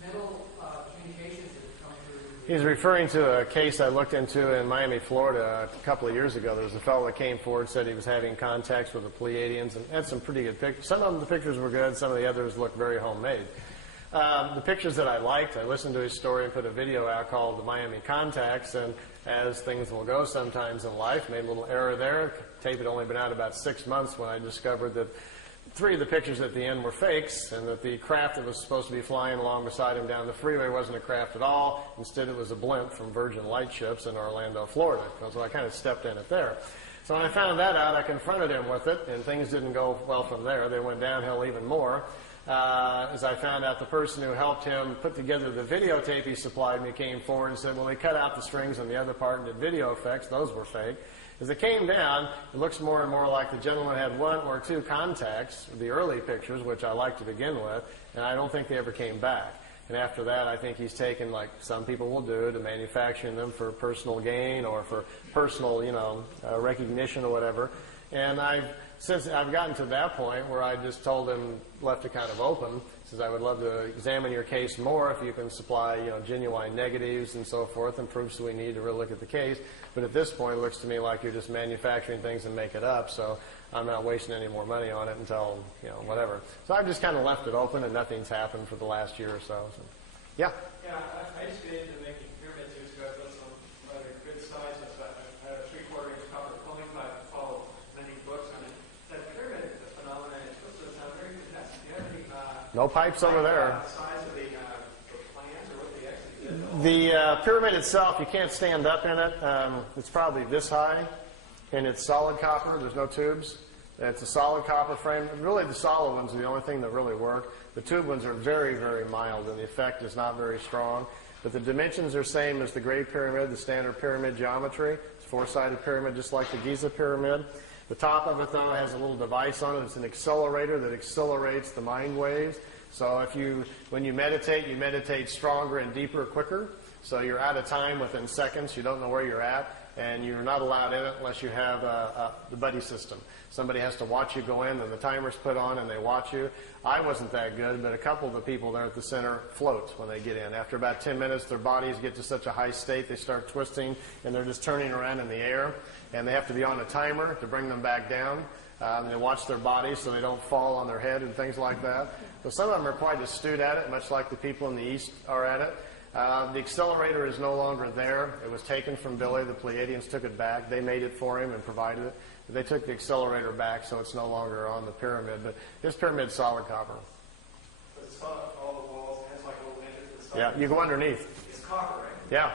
mental communications that have come through? He's referring to a case I looked into in Miami, Florida a couple of years ago. There was a fellow that came forward, said he was having contacts with the Pleadians, and had some pretty good pictures. Some of them, the pictures were good. Some of the others looked very homemade. The pictures that I liked, I listened to his story and put a video out called The Miami Contacts, and as things will go sometimes in life, made a little error there. Tape had only been out about 6 months when I discovered that 3 of the pictures at the end were fakes, and that the craft that was supposed to be flying along beside him down the freeway wasn't a craft at all. Instead, it was a blimp from Virgin Lightships in Orlando, Florida. So I kind of stepped in it there. So when I found that out, I confronted him with it, and things didn't go well from there. They went downhill even more. As I found out the person who helped him put together the videotape he supplied me came forward and said, well, he cut out the strings on the other part and did video effects. Those were fake. As it came down, it looks more and more like the gentleman had 1 or 2 contacts, the early pictures, which I liked to begin with, and I don't think they ever came back. And after that, I think he's taken, like some people will do, to manufacturing them for personal gain or for personal, recognition or whatever. And since I've gotten to that point where I just told him, left it kind of open, says I would love to examine your case more if you can supply, genuine negatives and so forth and proofs that we need to really look at the case. But at this point, it looks to me like you're just manufacturing things and make it up. So I'm not wasting any more money on it until, whatever. So I've just kind of left it open, and nothing's happened for the last year or so. Yeah? Yeah, I used to get into making pyramids years ago. I've done some rather good sizes. I had a 3/4-inch copper pulling pipe and followed many books on it. That pyramid phenomenon, it's supposed to sound very fantastic. Do you have any No pipes over there. the size of the plans or what they actually did? The pyramid itself, you can't stand up in it. It's probably this high, and it's solid copper. There's no tubes. It's a solid copper frame. Really, the solid ones are the only thing that really work. The tube ones are very, very mild, and the effect is not very strong. But the dimensions are same as the Great Pyramid, the standard pyramid geometry. It's a four-sided pyramid, just like the Giza Pyramid. The top of it, though, has a little device on it. It's an accelerator that accelerates the mind waves. So when you meditate stronger and deeper, quicker. So you're out of time within seconds. You don't know where you're at. And you're not allowed in it unless you have the buddy system. Somebody has to watch you go in, and the timer's put on, and they watch you. I wasn't that good, but a couple of the people there at the center float when they get in. After about 10 minutes, their bodies get to such a high state, they start twisting, and they're just turning around in the air. And they have to be on a timer to bring them back down. They watch their bodies so they don't fall on their head and things like that. So some of them are quite astute at it, much like the people in the East are at it. The accelerator is no longer there. It was taken from Billy. The Pleadians took it back. They made it for him and provided it. But they took the accelerator back, so it's no longer on the pyramid. But this pyramid's solid copper. But it's all the walls, and it's like a little entrance to the Yeah, you go underneath. It's copper, right? Yeah.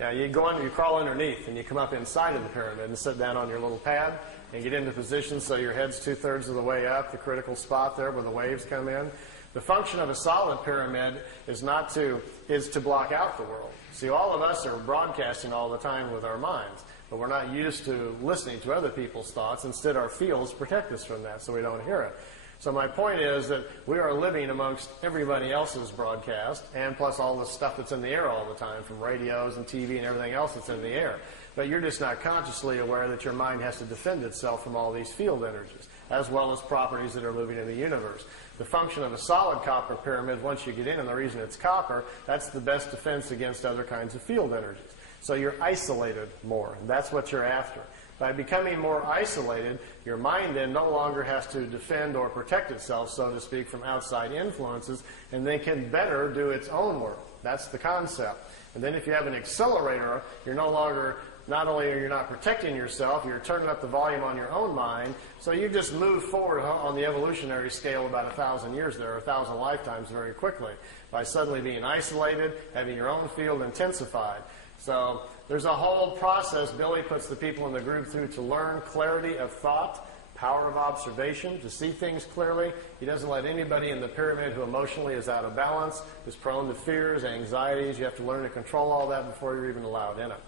Yeah, you crawl underneath, and you come up inside of the pyramid and sit down on your little pad and get into position so your head's 2/3 of the way up, the critical spot there where the waves come in. The function of a solid pyramid is to block out the world. See, all of us are broadcasting all the time with our minds, but we're not used to listening to other people's thoughts. Instead, our fields protect us from that so we don't hear it. So my point is that we are living amongst everybody else's broadcast, and plus all the stuff that's in the air all the time, from radios and TV and everything else that's in the air. But you're just not consciously aware that your mind has to defend itself from all these field energies, as well as properties that are moving in the universe. The function of a solid copper pyramid, once you get in, and the reason it's copper, that's the best defense against other kinds of field energies. So you're isolated more, and that's what you're after. By becoming more isolated, your mind then no longer has to defend or protect itself, so to speak, from outside influences, and they can better do its own work. That's the concept. And then if you have an accelerator, you're no longer, not only are you not protecting yourself, you're turning up the volume on your own mind, so you just move forward on the evolutionary scale about 1,000 years there, 1,000 lifetimes very quickly, by suddenly being isolated, having your own field intensified. So there's a whole process Billy puts the people in the group through to learn clarity of thought, power of observation, to see things clearly. He doesn't let anybody in the pyramid who emotionally is out of balance, is prone to fears, anxieties. You have to learn to control all that before you're even allowed in it.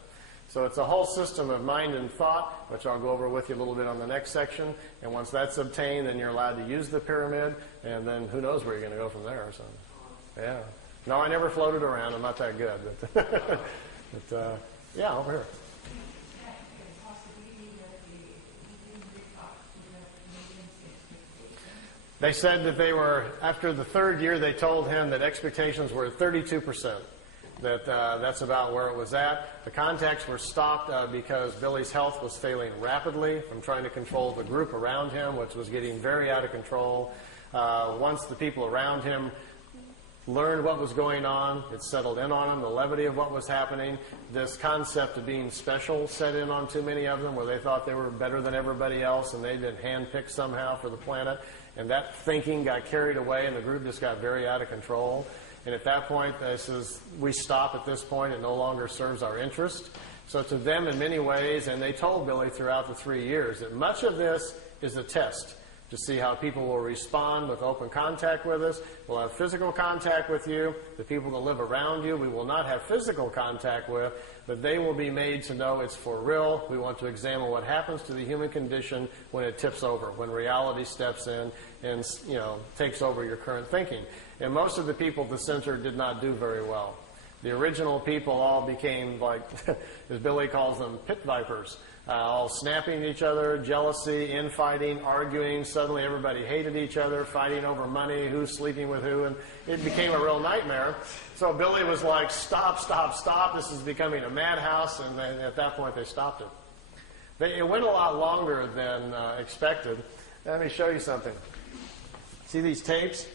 So it's a whole system of mind and thought, which I'll go over with you a little bit on the next section. And once that's obtained, then you're allowed to use the pyramid, and then who knows where you're going to go from there. So, yeah. No, I never floated around. I'm not that good. But yeah, over here. They said that they were, after the third year, they told him that expectations were 32%. That's about where it was at. The contacts were stopped because Billy's health was failing rapidly from trying to control the group around him, which was getting very out of control. Once the people around him learned what was going on, it settled in on them, the levity of what was happening. This concept of being special set in on too many of them, where they thought they were better than everybody else and they'd been handpicked somehow for the planet. And that thinking got carried away and the group just got very out of control. And at that point, they says, we stop at this point. It no longer serves our interest. So to them, in many ways, and they told Billy throughout the 3 years, that much of this is a test to see how people will respond with open contact with us. We'll have physical contact with you. The people that live around you, we will not have physical contact with, but they will be made to know it's for real. We want to examine what happens to the human condition when it tips over, when reality steps in and, takes over your current thinking. And most of the people at the center did not do very well. The original people all became, like, as Billy calls them, pit vipers. All snapping at each other, jealousy, infighting, arguing. Suddenly everybody hated each other, fighting over money, who's sleeping with who, and it became a real nightmare. So Billy was like, stop, stop, stop. This is becoming a madhouse, and then at that point they stopped it. It went a lot longer than expected. Let me show you something. See these tapes?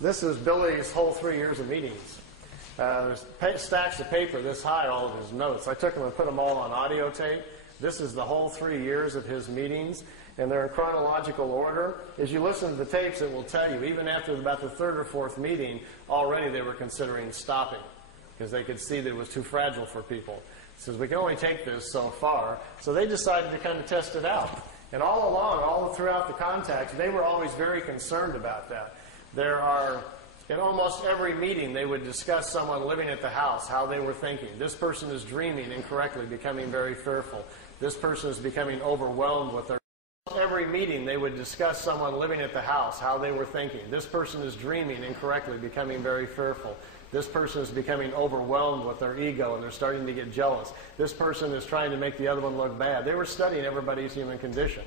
This is Billy's whole 3 years of meetings. There's stacks of paper this high, all of his notes. I took them and put them all on audio tape. This is the whole 3 years of his meetings, and they're in chronological order. As you listen to the tapes, it will tell you, even after about the third or fourth meeting, already they were considering stopping. because they could see that it was too fragile for people. He says, we can only take this so far. So they decided to kind of test it out. And all along, all throughout the contact, they were always very concerned about that. In almost every meeting, they would discuss someone living at the house, how they were thinking. This person is dreaming incorrectly, becoming very fearful. This person is becoming overwhelmed with their... Every meeting, they would discuss someone living at the house, how they were thinking. This person is dreaming incorrectly, becoming very fearful. This person is becoming overwhelmed with their ego, and they're starting to get jealous. This person is trying to make the other one look bad. They were studying everybody's human condition.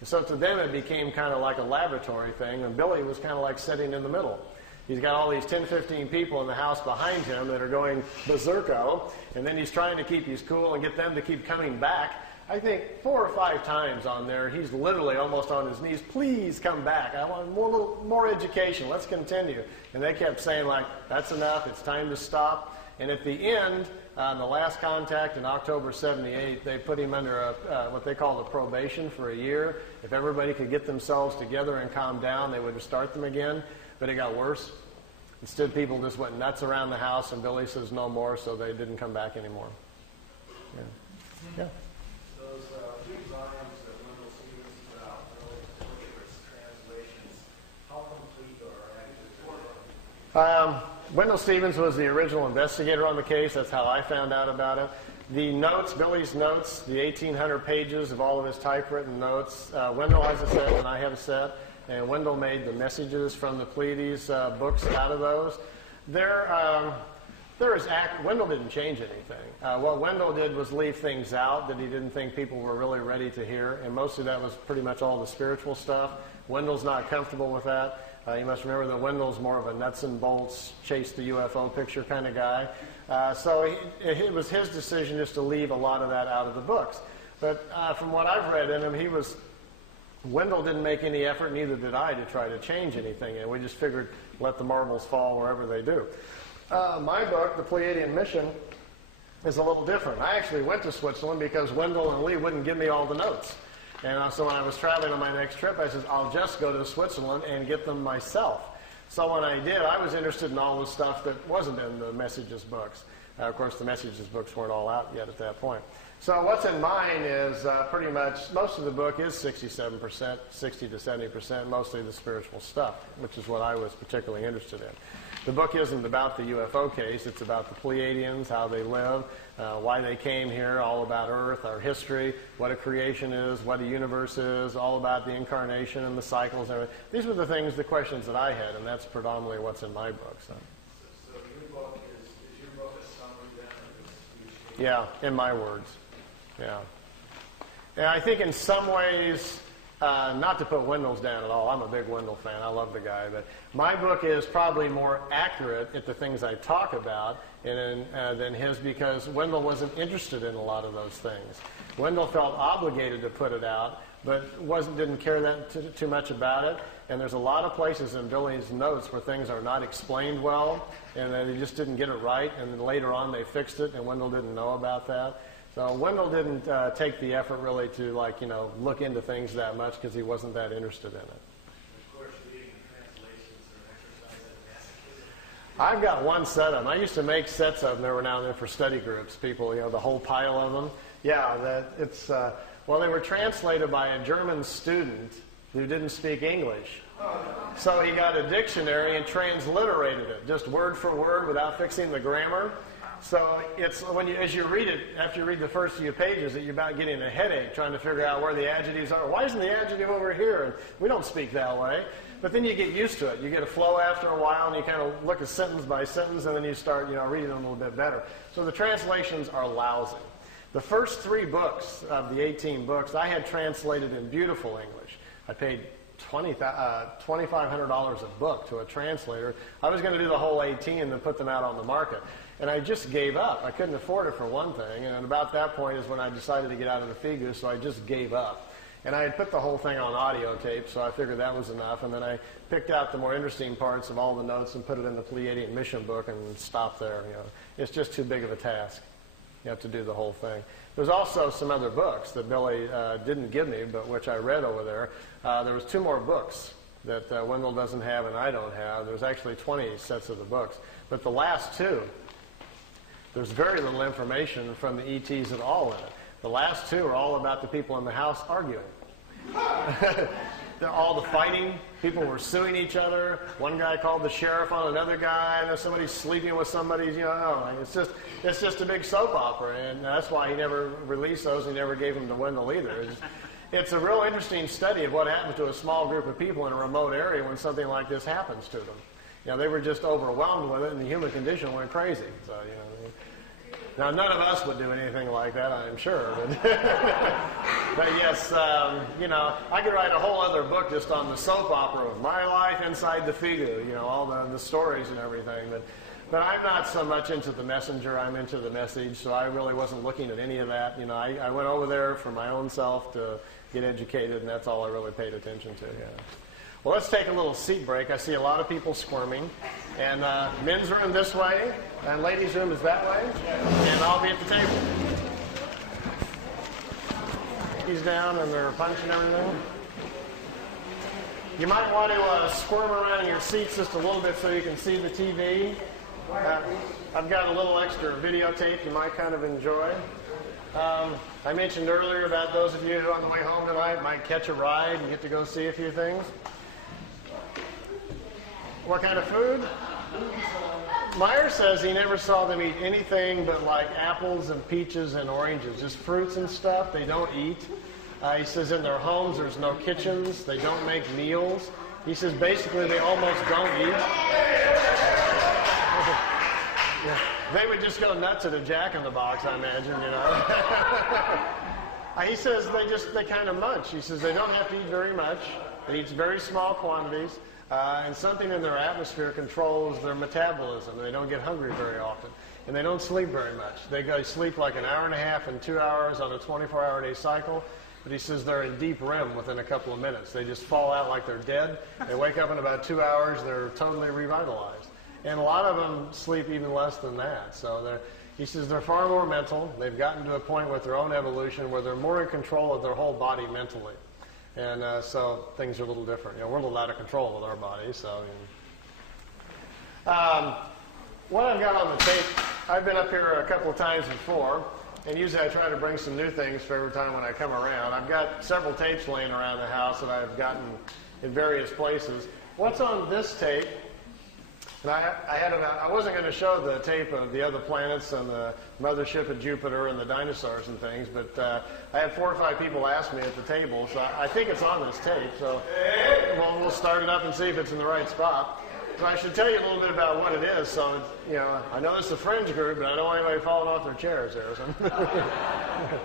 And so to them, it became kind of like a laboratory thing, and Billy was kind of like sitting in the middle. He's got all these 10, 15 people in the house behind him that are going berserko, and then he's trying to keep his cool and get them to keep coming back. I think 4 or 5 times on there, he's literally almost on his knees, please come back. I want more education. Let's continue. And they kept saying, like, that's enough. It's time to stop. And at the end, the last contact in October 78, they put him under what they called a probation for a year. If everybody could get themselves together and calm down, they would start them again. But it got worse. Instead, people just went nuts around the house, and Billy says no more, so they didn't come back anymore. Yeah. Those big volumes that Wendell Stevens put out, early portraits, translations, how complete or accurate? Wendell Stevens was the original investigator on the case. That's how I found out about it. The notes, Billy's notes, the 1,800 pages of all of his typewritten notes, Wendell has a set and I have a set. And Wendell made the messages from the Pleadian books out of those. Wendell didn't change anything. What Wendell did was leave things out that he didn't think people were really ready to hear, and mostly that was pretty much all the spiritual stuff. Wendell's not comfortable with that. You must remember that Wendell's more of a nuts and bolts, chase the UFO picture kind of guy. So it was his decision just to leave a lot of that out of the books. But from what I've read in him, Wendell didn't make any effort, neither did I, to try to change anything. And we just figured, let the marbles fall wherever they do. My book, The Pleadian Mission, is a little different. I actually went to Switzerland because Wendell and Lee wouldn't give me all the notes. And so when I was traveling on my next trip, I said, I'll just go to Switzerland and get them myself. So when I did, I was interested in all the stuff that wasn't in the Messages books. Of course, the Messages books weren't all out yet at that point. So what's in mine is pretty much, most of the book is 67%, 60 to 70%, mostly the spiritual stuff, which is what I was particularly interested in. The book isn't about the UFO case. It's about the Pleiadians, how they live, why they came here, all about Earth, our history, what a creation is, what a universe is, all about the incarnation and the cycles and everything. These were the questions that I had, and that's predominantly what's in my book. So your book is your book a summary then? Yeah, in my words. Yeah. And I think in some ways, not to put Wendell's down at all. I'm a big Wendell fan. I love the guy. But my book is probably more accurate at the things I talk about than his, because Wendell wasn't interested in a lot of those things. Wendell felt obligated to put it out, but didn't care that too much about it. And there's a lot of places in Billy's notes where things are not explained well, and they just didn't get it right. And then later on they fixed it, and Wendell didn't know about that. So Wendell didn't take the effort really to look into things that much because he wasn't that interested in it. Of course, reading the translations are an exercise in masochism. I've got one set of them. I used to make sets of them every now and then for study groups. People, the whole pile of them. Yeah, they were translated by a German student who didn't speak English. So he got a dictionary and transliterated it, just word for word without fixing the grammar. So it's as you read it, after you read the first few pages, that you're about getting a headache trying to figure out where the adjectives are. Why isn't the adjective over here? And we don't speak that way. But then you get used to it. You get a flow after a while, and you kind of look at sentence by sentence, and then you start reading them a little bit better. So the translations are lousy. The first 3 books of the 18 books I had translated in beautiful English. I paid $2,500 a book to a translator. I was going to do the whole 18 and then put them out on the market. And I just gave up. I couldn't afford it for one thing. And about that point is when I decided to get out of the figure, so I just gave up. And I had put the whole thing on audio tape, so I figured that was enough. And then I picked out the more interesting parts of all the notes and put it in the Pleadian Mission book and stopped there. It's just too big of a task. You have to do the whole thing. There's also some other books that Billy didn't give me, but which I read over there. There was 2 more books that Wendell doesn't have and I don't have. There's actually 20 sets of the books. But the last 2 There's very little information from the ETs at all in it. The last two are all about the people in the house arguing. All the fighting, people were suing each other. One guy called the sheriff on another guy, and there's somebody sleeping with somebody. It's just a big soap opera, and that's why he never released those. He never gave them to Wendell either. It's a real interesting study of what happens to a small group of people in a remote area when something like this happens to them. They were just overwhelmed with it, and the human condition went crazy. So, now, none of us would do anything like that, I'm sure. But yes, I could write a whole other book just on the soap opera of my life inside the figure, all the stories and everything. But I'm not so much into the messenger, I'm into the message, so I really wasn't looking at any of that. I went over there for my own self to get educated, and that's all I really paid attention to. Well, let's take a little seat break. I see a lot of people squirming. And men's room this way, and ladies' room is that way. And I'll be at the table. He's down and they're punching everything. You might want to squirm around in your seats just a little bit so you can see the TV. I've got a little extra videotape you might kind of enjoy. I mentioned earlier about those of you who on the way home tonight might catch a ride and get to go see a few things. What kind of food? Meier says he never saw them eat anything but like apples and peaches and oranges, just fruits and stuff. They don't eat. He says in their homes there's no kitchens. They don't make meals. He says basically they almost don't eat. They would just go nuts at a Jack-in-the-Box, I imagine, He says they kind of munch. He says they don't have to eat very much. They eat very small quantities. And something in their atmosphere controls their metabolism. They don't get hungry very often. And they don't sleep very much. They go sleep like an hour and a half and 2 hours on a 24-hour-a-day cycle. But he says they're in deep REM within a couple of minutes. They just fall out like they're dead. They wake up in about 2 hours. They're totally revitalized. And a lot of them sleep even less than that. So he says they're far more mental. They've gotten to a point with their own evolution where they're more in control of their whole body mentally. And so things are a little different. We're a little out of control with our bodies. So, what I've got on the tape, I've been up here a couple of times before, and usually I try to bring some new things for every time when I come around. I've got several tapes laying around the house that I've gotten in various places. What's on this tape? And I wasn't going to show the tape of the other planets and the mothership of Jupiter and the dinosaurs and things, but I had 4 or 5 people ask me at the table, so I think it's on this tape. So we'll start it up and see if it's in the right spot. So I should tell you a little bit about what it is. So I know it's a fringe group, but I don't want anybody falling off their chairs there. So.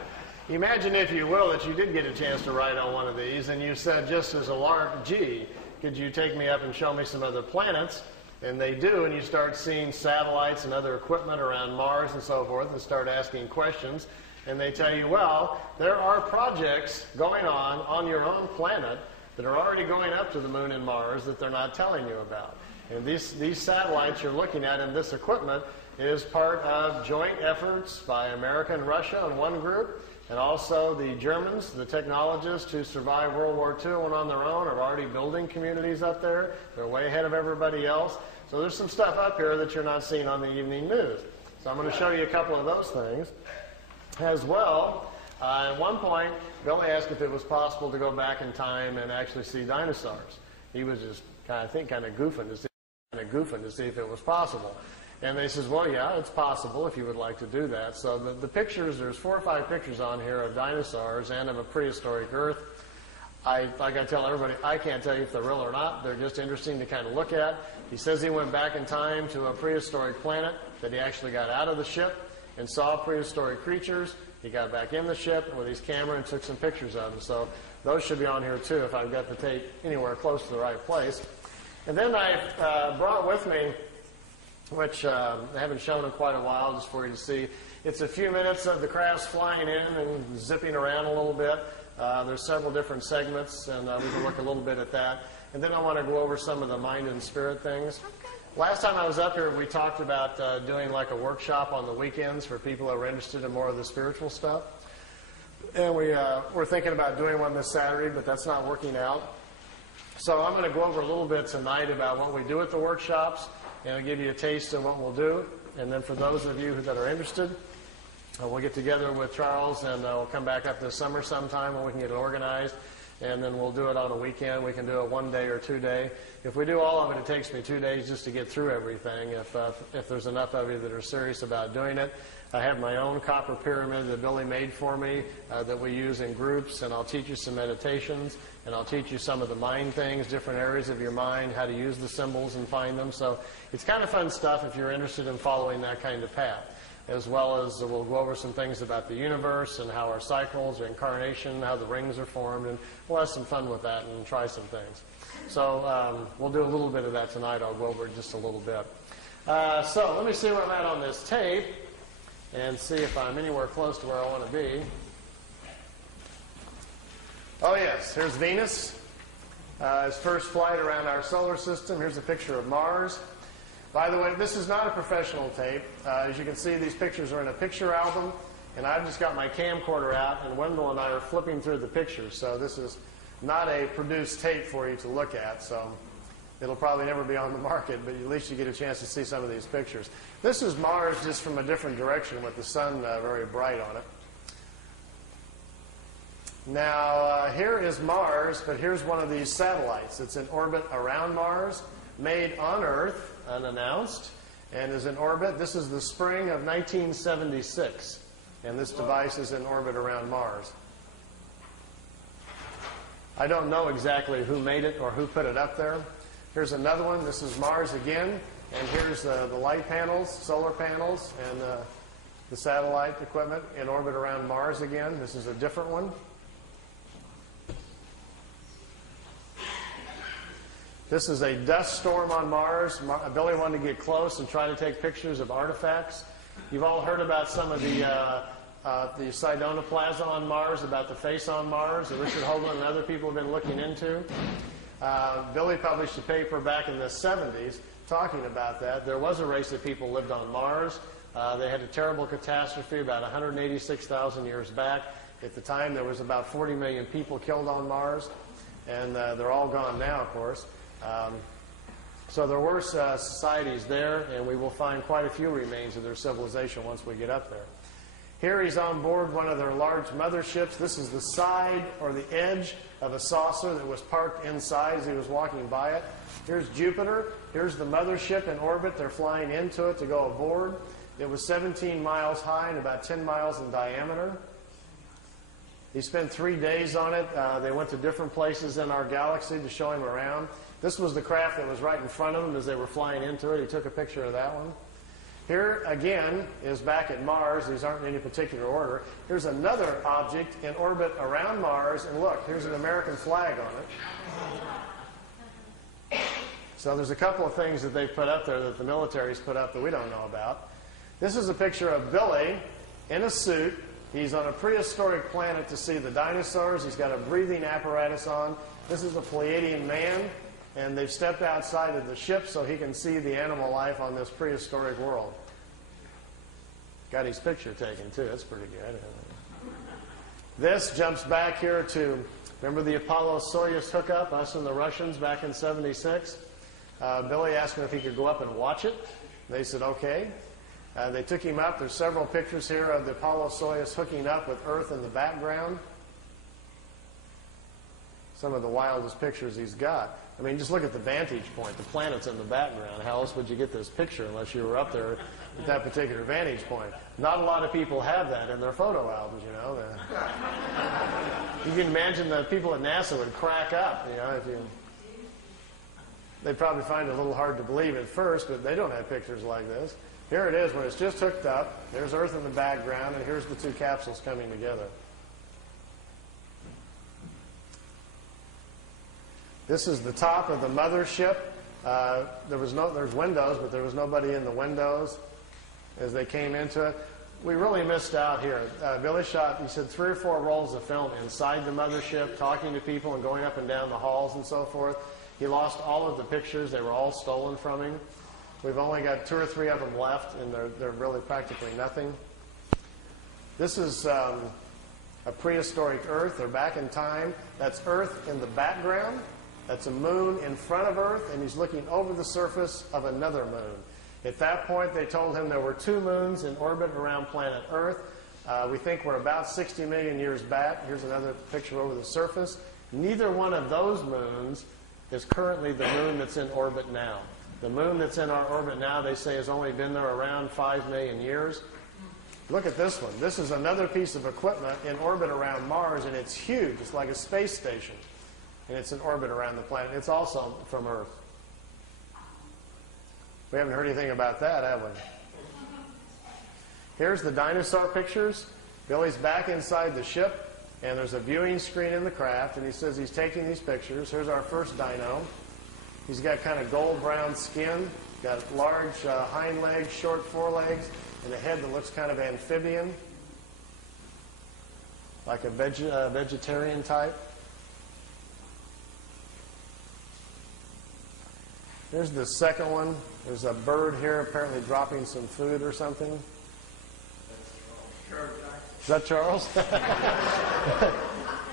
Imagine, if you will, that you did get a chance to ride on one of these, and you said, just as a lark, gee, could you take me up and show me some other planets? And they do, and you start seeing satellites and other equipment around Mars and so forth, and start asking questions. And they tell you, well, there are projects going on your own planet that are already going up to the moon and Mars that they're not telling you about. And these satellites you're looking at and this equipment is part of joint efforts by America and Russia in one group, and also the Germans, the technologists who survived World War II and went on their own, are already building communities up there. They're way ahead of everybody else. So there's some stuff up here that you're not seeing on the evening news. So I'm going to show you a couple of those things. As well, at one point, Billy asked if it was possible to go back in time and actually see dinosaurs. He was just, kind of goofing to see if it was possible. And they says, well, yeah, it's possible if you would like to do that. So the pictures, there's 4 or 5 pictures on here of dinosaurs and of a prehistoric Earth. Like I tell everybody, I can't tell you if they're real or not. They're just interesting to kind of look at. He says he went back in time to a prehistoric planet, that he actually got out of the ship and saw prehistoric creatures. He got back in the ship with his camera and took some pictures of them. So those should be on here too if I've got the tape anywhere close to the right place. And then I brought with me, which I haven't shown in quite a while, just for you to see. It's a few minutes of the crafts flying in and zipping around a little bit. There's several different segments, and we can look a little bit at that. And then I want to go over some of the mind and spirit things. Last time I was up here, we talked about doing like a workshop on the weekends for people who are interested in more of the spiritual stuff. And we're thinking about doing one this Saturday, but that's not working out. So I'm going to go over a little bit tonight about what we do at the workshops, and I'll give you a taste of what we'll do. And then for those of you that are interested, we'll get together with Charles, and we'll come back up this summer sometime when we can get it organized. And then we'll do it on a weekend. We can do it 1 day or 2 day. If we do all of it, it takes me 2 days just to get through everything, if there's enough of you that are serious about doing it. I have my own copper pyramid that Billy made for me that we use in groups, and I'll teach you some meditations, and I'll teach you some of the mind things, different areas of your mind, how to use the symbols and find them. So it's kind of fun stuff if you're interested in following that kind of path, as well as we'll go over some things about the universe and how our cycles, our incarnation, how the rings are formed, and we'll have some fun with that and try some things. So we'll do a little bit of that tonight. I'll go over it just a little bit. So let me see where I'm at on this tape and see if I'm anywhere close to where I want to be. Oh, yes, here's Venus. His first flight around our solar system. Here's a picture of Mars. By the way, this is not a professional tape. As you can see, these pictures are in a picture album, and I've just got my camcorder out, and Wendell and I are flipping through the pictures. So this is not a produced tape for you to look at, so it'll probably never be on the market, but at least you get a chance to see some of these pictures. This is Mars just from a different direction with the sun very bright on it. Now, here is Mars, but here's one of these satellites. It's in orbit around Mars, made on Earth, unannounced, and is in orbit. This is the spring of 1976, and this device is in orbit around Mars. I don't know exactly who made it or who put it up there. Here's another one. This is Mars again, and here's the light panels, solar panels, and the satellite equipment in orbit around Mars again. This is a different one. This is a dust storm on Mars. Billy wanted to get close and try to take pictures of artifacts. You've all heard about some of the Sidonoplasma on Mars, about the face on Mars that Richard Hoagland and other people have been looking into. Billy published a paper back in the 70s talking about that. There was a race of people lived on Mars. They had a terrible catastrophe about 186,000 years back. At the time, there was about 40 million people killed on Mars, and they're all gone now, of course. So there were societies there, and we will find quite a few remains of their civilization once we get up there. Here he's on board one of their large motherships. This is the side or the edge of a saucer that was parked inside as he was walking by it. Here's Jupiter. Here's the mothership in orbit. They're flying into it to go aboard. It was 17 miles high and about 10 miles in diameter. He spent 3 days on it. They went to different places in our galaxy to show him around. This was the craft that was right in front of them as they were flying into it. He took a picture of that one. Here, again, is back at Mars. These aren't in any particular order. Here's another object in orbit around Mars. And look, here's an American flag on it. So there's a couple of things that they've put up there that the military's put up that we don't know about. This is a picture of Billy in a suit. He's on a prehistoric planet to see the dinosaurs. He's got a breathing apparatus on. This is a Pleadian man. And they've stepped outside of the ship so he can see the animal life on this prehistoric world. Got his picture taken, too. That's pretty good. This jumps back here to, remember the Apollo-Soyuz hookup, us and the Russians back in '76? Billy asked him if he could go up and watch it. They said, okay. They took him up. There's several pictures here of the Apollo-Soyuz hooking up with Earth in the background. Some of the wildest pictures he's got. I mean, just look at the vantage point. The planet's in the background. How else would you get this picture unless you were up there at that particular vantage point? Not a lot of people have that in their photo albums, you know. You can imagine the people at NASA would crack up, you know. They'd probably find it a little hard to believe at first, but they don't have pictures like this. Here it is when it's just hooked up. There's Earth in the background, and here's the two capsules coming together. This is the top of the mothership. There's windows, but there was nobody in the windows as they came into it. We really missed out here. Billy shot, he said, 3 or 4 rolls of film inside the mothership, talking to people and going up and down the halls and so forth. He lost all of the pictures. They were all stolen from him. We've only got 2 or 3 of them left, and they're really practically nothing. This is a prehistoric Earth. They're back in time. That's Earth in the background. That's a moon in front of Earth, and he's looking over the surface of another moon. At that point, they told him there were 2 moons in orbit around planet Earth. We think we're about 60 million years back. Here's another picture over the surface. Neither one of those moons is currently the moon that's in orbit now. The moon that's in our orbit now, they say, has only been there around 5 million years. Look at this one. This is another piece of equipment in orbit around Mars, and it's huge. It's like a space station, and it's in orbit around the planet. It's also from Earth. We haven't heard anything about that, have we? Here's the dinosaur pictures. Billy's back inside the ship, and there's a viewing screen in the craft, and he says he's taking these pictures. Here's our first dino. He's got kind of gold-brown skin, got large hind legs, short forelegs, and a head that looks kind of amphibian, like a vegetarian type. Here's the second one. There's a bird here apparently dropping some food or something. Is that Charles?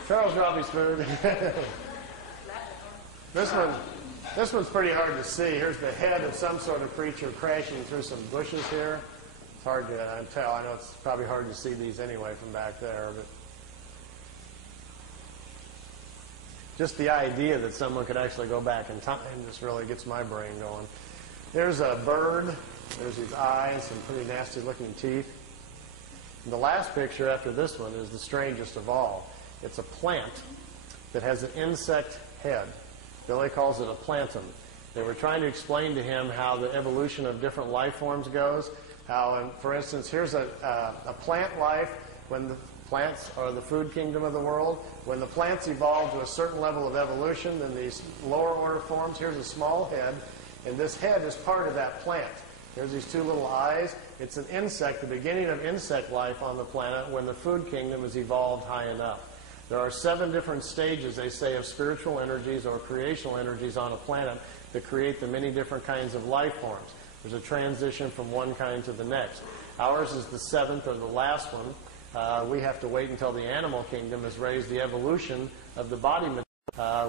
Charles dropped his food. This one's pretty hard to see. Here's the head of some sort of creature crashing through some bushes here. It's hard to tell. I know it's probably hard to see these anyway from back there, but just the idea that someone could actually go back in time just really gets my brain going. There's a bird. There's his eyes, some pretty nasty-looking teeth. And the last picture after this one is the strangest of all. It's a plant that has an insect head. Billy calls it a plantum. They were trying to explain to him how the evolution of different life forms goes. How, for instance, here's a plant life when the plants are the food kingdom of the world. When the plants evolve to a certain level of evolution, then these lower order forms, here's a small head, and this head is part of that plant. There's these 2 little eyes. It's an insect, the beginning of insect life on the planet when the food kingdom has evolved high enough. There are 7 different stages, they say, of spiritual energies or creational energies on a planet that create the many different kinds of life forms. There's a transition from one kind to the next. Ours is the 7th or the last one. We have to wait until the animal kingdom has raised the evolution of the body material.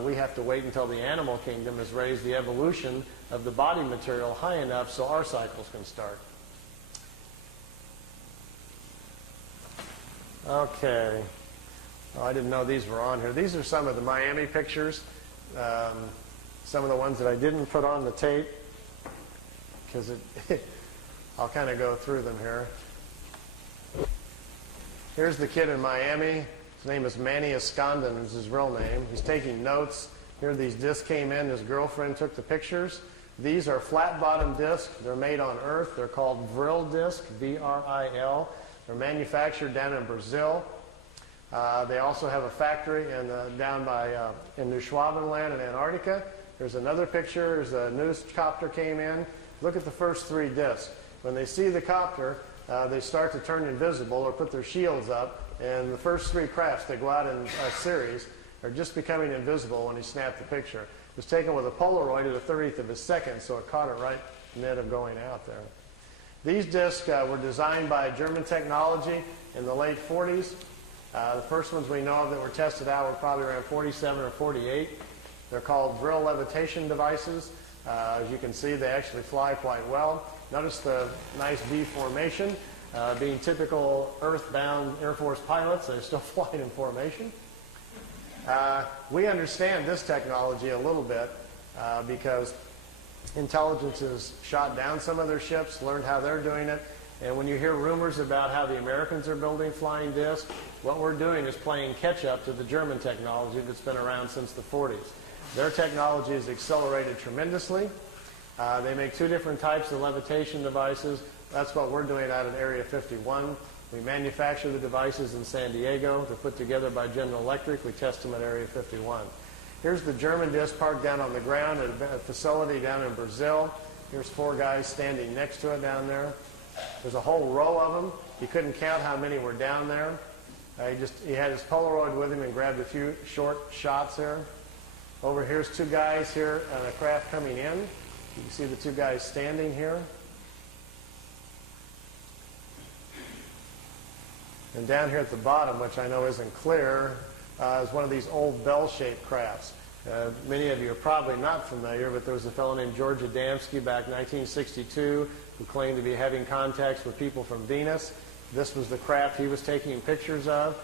We have to wait until the animal kingdom has raised the evolution of the body material high enough so our cycles can start. Okay. Oh, I didn't know these were on here. These are some of the Miami pictures. Some of the ones that I didn't put on the tape because I'll kind of go through them here. Here's the kid in Miami. His name is Manny Escondon is his real name. He's taking notes. Here these discs came in. His girlfriend took the pictures. These are flat-bottom discs. They're made on Earth. They're called Vril discs, V-R-I-L. They're manufactured down in Brazil. They also have a factory down in New Schwabenland in Antarctica. There's another picture. There's a news copter came in. Look at the first 3 discs. When they see the copter, they start to turn invisible or put their shields up. And the first 3 crafts that go out in a series are just becoming invisible when he snapped the picture. It was taken with a Polaroid at a 30th of a second, so it caught it right in the net of going out there. These discs were designed by German technology in the late 40s. The first ones we know of that were tested out were probably around 47 or 48. They're called Vril levitation devices. As you can see, they actually fly quite well. Notice the nice V formation. Being typical earthbound Air Force pilots, they're still flying in formation. We understand this technology a little bit because intelligence has shot down some of their ships, learned how they're doing it, and when you hear rumors about how the Americans are building flying discs, what we're doing is playing catch-up to the German technology that's been around since the 40s. Their technology has accelerated tremendously. They make 2 different types of levitation devices. That's what we're doing out at Area 51. We manufacture the devices in San Diego. They're put together by General Electric. We test them at Area 51. Here's the German disc parked down on the ground at a facility down in Brazil. Here's 4 guys standing next to it down there. There's a whole row of them. He couldn't count how many were down there. He had his Polaroid with him and grabbed a few short shots here. Over here's 2 guys here on a craft coming in. You can see the 2 guys standing here. And down here at the bottom, which I know isn't clear, is one of these old bell-shaped crafts. Many of you are probably not familiar, but there was a fellow named George Adamski back in 1962 who claimed to be having contacts with people from Venus. This was the craft he was taking pictures of.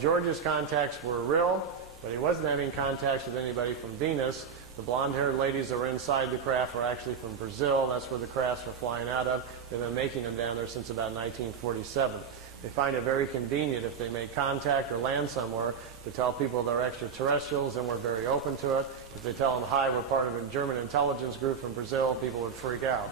George's contacts were real, but he wasn't having contacts with anybody from Venus. The blonde-haired ladies that were inside the craft were actually from Brazil. That's where the crafts were flying out of. They've been making them down there since about 1947. They find it very convenient if they make contact or land somewhere to tell people they're extraterrestrials, and we're very open to it. If they tell them, hi, we're part of a German intelligence group from Brazil, people would freak out.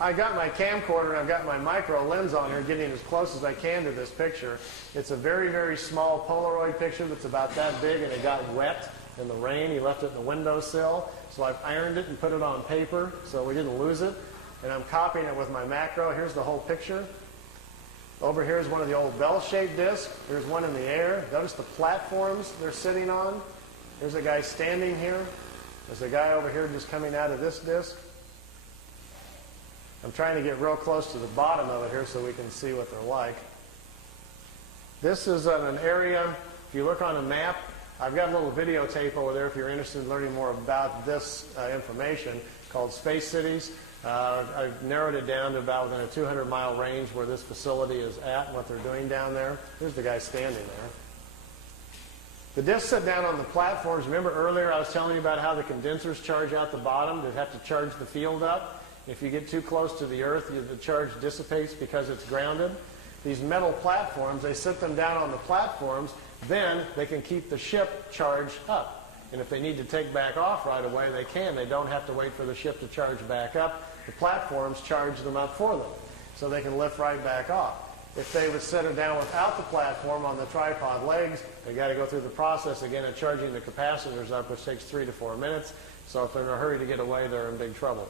I got my camcorder and I've got my micro lens on here, getting as close as I can to this picture. It's a very, very small Polaroid picture that's about that big, and it got wet in the rain. He left it in the windowsill, so I've ironed it and put it on paper so we didn't lose it. And I'm copying it with my macro. Here's the whole picture. Over here is one of the old bell-shaped discs. There's one in the air. Notice the platforms they're sitting on. There's a guy standing here. There's a guy over here just coming out of this disc. I'm trying to get real close to the bottom of it here so we can see what they're like. This is an area, if you look on a map, I've got a little videotape over there if you're interested in learning more about this information, called Space Cities. I've narrowed it down to about within a 200-mile range where this facility is at and what they're doing down there. There's the guy standing there. The discs sit down on the platforms. Remember earlier I was telling you about how the condensers charge out the bottom to have to charge the field up? If you get too close to the Earth, the charge dissipates because it's grounded. These metal platforms, they sit them down on the platforms, then they can keep the ship charged up. And if they need to take back off right away, they can. They don't have to wait for the ship to charge back up. The platforms charge them up for them, so they can lift right back off. If they would set it down without the platform on the tripod legs, they've got to go through the process again of charging the capacitors up, which takes 3 to 4 minutes. So if they're in a hurry to get away, they're in big trouble.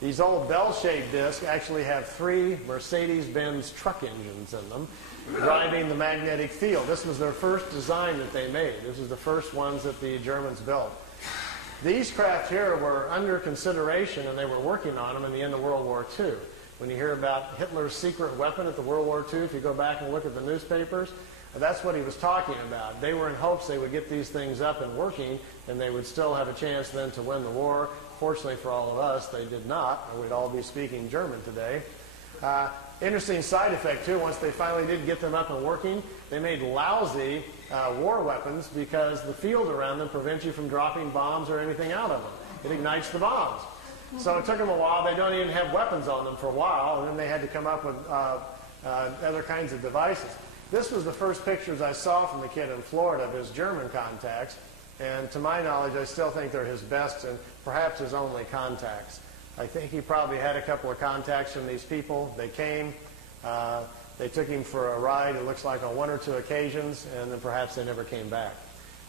These old bell-shaped discs actually have 3 Mercedes-Benz truck engines in them, driving the magnetic field. This was their first design that they made. This was the first ones that the Germans built. These craft here were under consideration, and they were working on them in the end of World War II. When you hear about Hitler's secret weapon at the World War II, if you go back and look at the newspapers, that's what he was talking about. They were in hopes they would get these things up and working, and they would still have a chance then to win the war. Fortunately for all of us, they did not, or we'd all be speaking German today. Interesting side effect, too, once they finally did get them up and working, they made lousy war weapons because the field around them prevents you from dropping bombs or anything out of them. It ignites the bombs. So it took them a while. They don't even have weapons on them for a while, and then they had to come up with other kinds of devices. This was the first pictures I saw from the kid in Florida of his German contacts. And to my knowledge, I still think they're his best and perhaps his only contacts. I think he probably had a couple of contacts from these people. They came, they took him for a ride, it looks like on 1 or 2 occasions, and then perhaps they never came back.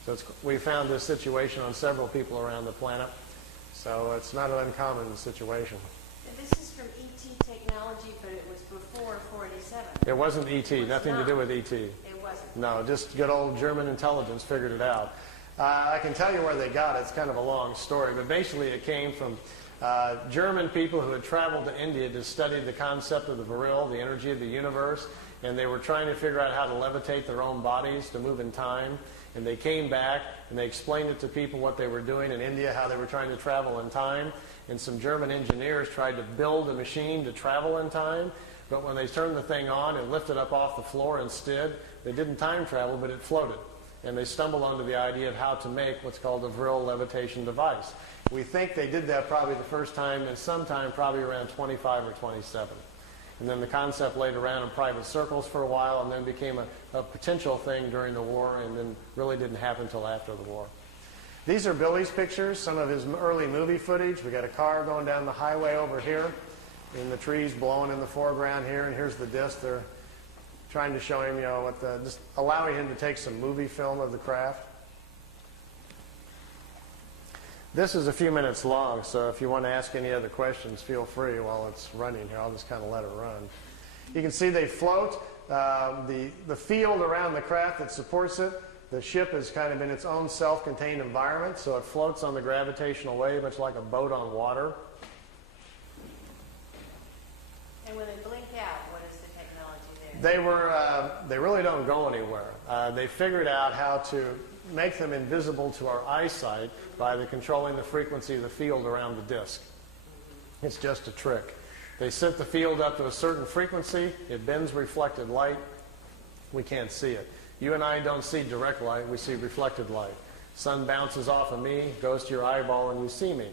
So we found this situation on several people around the planet. So it's not an uncommon situation. This is from ET technology, but it was before 487. It wasn't ET, nothing to do with ET. It wasn't. No, just good old German intelligence figured it out. I can tell you where they got it. It's kind of a long story, but basically it came from German people who had traveled to India to study the concept of the Vril, the energy of the universe, and they were trying to figure out how to levitate their own bodies to move in time. And they came back and they explained it to people what they were doing in India, how they were trying to travel in time. And some German engineers tried to build a machine to travel in time, but when they turned the thing on and lifted up off the floor instead, they didn't time travel, but it floated. And they stumbled onto the idea of how to make what's called a Vril levitation device. We think they did that probably the first time and sometime probably around 25 or 27. And then the concept laid around in private circles for a while and then became a potential thing during the war and then really didn't happen until after the war. These are Billy's pictures, some of his early movie footage. We got a car going down the highway over here, and the trees blowing in the foreground here, and here's the disc. They're trying to show him, you know, just allowing him to take some movie film of the craft. This is a few minutes long, so if you want to ask any other questions, feel free while it's running here. I'll just kind of let it run. You can see they float. The field around the craft that supports it, the ship is kind of in its own self-contained environment, so it floats on the gravitational wave, much like a boat on water. And when they blink out, what is the technology there? They really don't go anywhere. They figured out how to make them invisible to our eyesight by controlling the frequency of the field around the disk. It's just a trick. They set the field up to a certain frequency. It bends reflected light. We can't see it. You and I don't see direct light. We see reflected light. Sun bounces off of me, goes to your eyeball, and you see me.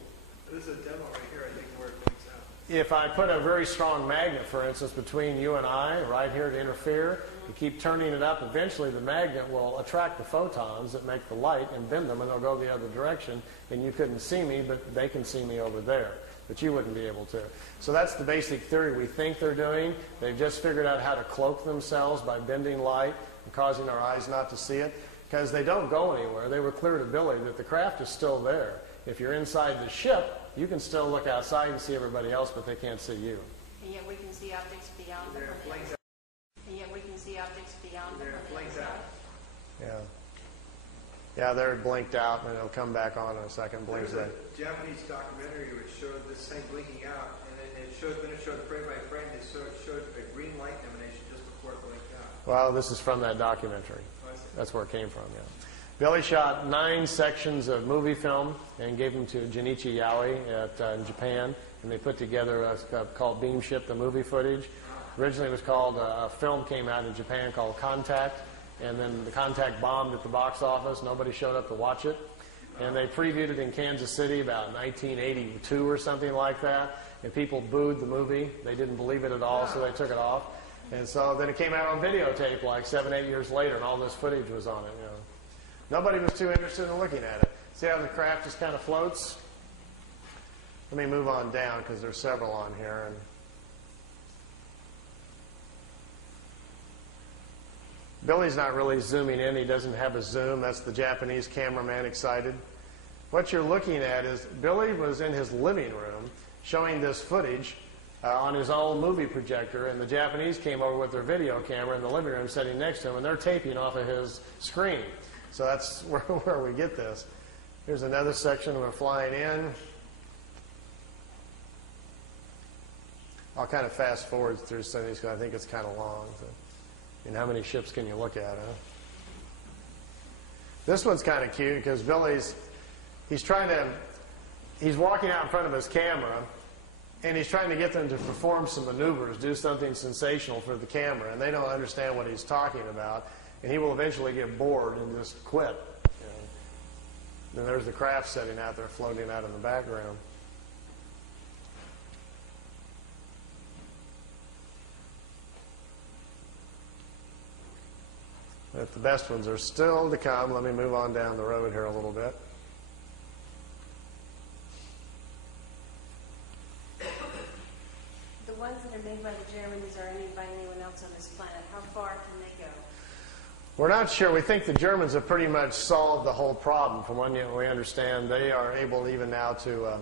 This is a demo right here, I think, where it blinks out. If I put a very strong magnet, for instance, between you and I, right here to interfere, you keep turning it up, eventually the magnet will attract the photons that make the light and bend them, and they'll go the other direction, and you couldn't see me, but they can see me over there. But you wouldn't be able to. So that's the basic theory we think they're doing. They've just figured out how to cloak themselves by bending light and causing our eyes not to see it, because they don't go anywhere. They were clear to Billy that the craft is still there. If you're inside the ship, you can still look outside and see everybody else, but they can't see you. And yet we can see optics beyond them on the outside. And yet we can see optics beyond them on the outside. Yeah. Yeah, they're blinked out, and it'll come back on in a second. Blinks There's in. a Japanese documentary which showed this thing blinking out, and then it showed frame by frame, it showed a green light emanation just before it blinked out. Well, this is from that documentary. Oh, I see. That's where it came from, yeah. Billy shot 9 sections of movie film and gave them to Junichi Yaoi in Japan, and they put together called Beam Ship, the movie footage. Originally it was called, a film came out in Japan called Contact, and then the Contact bombed at the box office. Nobody showed up to watch it. And they previewed it in Kansas City about 1982 or something like that, and people booed the movie. They didn't believe it at all, so they took it off. And so then it came out on videotape like 7, 8 years later, and all this footage was on it, you know. Nobody was too interested in looking at it. See how the craft just kind of floats? Let me move on down because there's several on here. And Billy's not really zooming in. He doesn't have a zoom. That's the Japanese cameraman excited. What you're looking at is Billy was in his living room showing this footage on his own movie projector, and the Japanese came over with their video camera in the living room sitting next to him, and they're taping off of his screen. So that's where we get this. Here's another section we're flying in. I'll kind of fast forward through some of these because I think it's kind of long. So, and how many ships can you look at, huh? This one's kind of cute because he's walking out in front of his camera, and he's trying to get them to perform some maneuvers, do something sensational for the camera, and they don't understand what he's talking about. And he will eventually get bored and just quit. You know. And there's the craft sitting out there floating out in the background. But the best ones are still to come. Let me move on down the road here a little bit. The ones that are made by the Germans or by anyone else on this planet, how far can they go? We're not sure. We think the Germans have pretty much solved the whole problem. From what we understand, they are able even now to,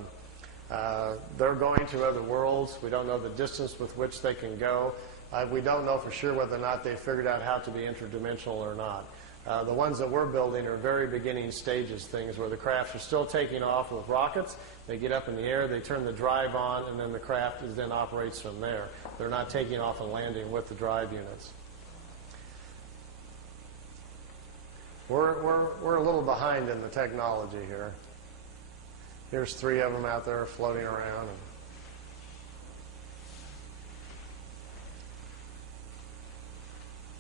they're going to other worlds. We don't know the distance with which they can go. We don't know for sure whether or not they've figured out how to be interdimensional or not. The ones that we're building are very beginning stages things where the crafts are still taking off with rockets. They get up in the air, they turn the drive on, and then the craft then operates from there. They're not taking off and landing with the drive units. We're a little behind in the technology here. Here's 3 of them out there floating around.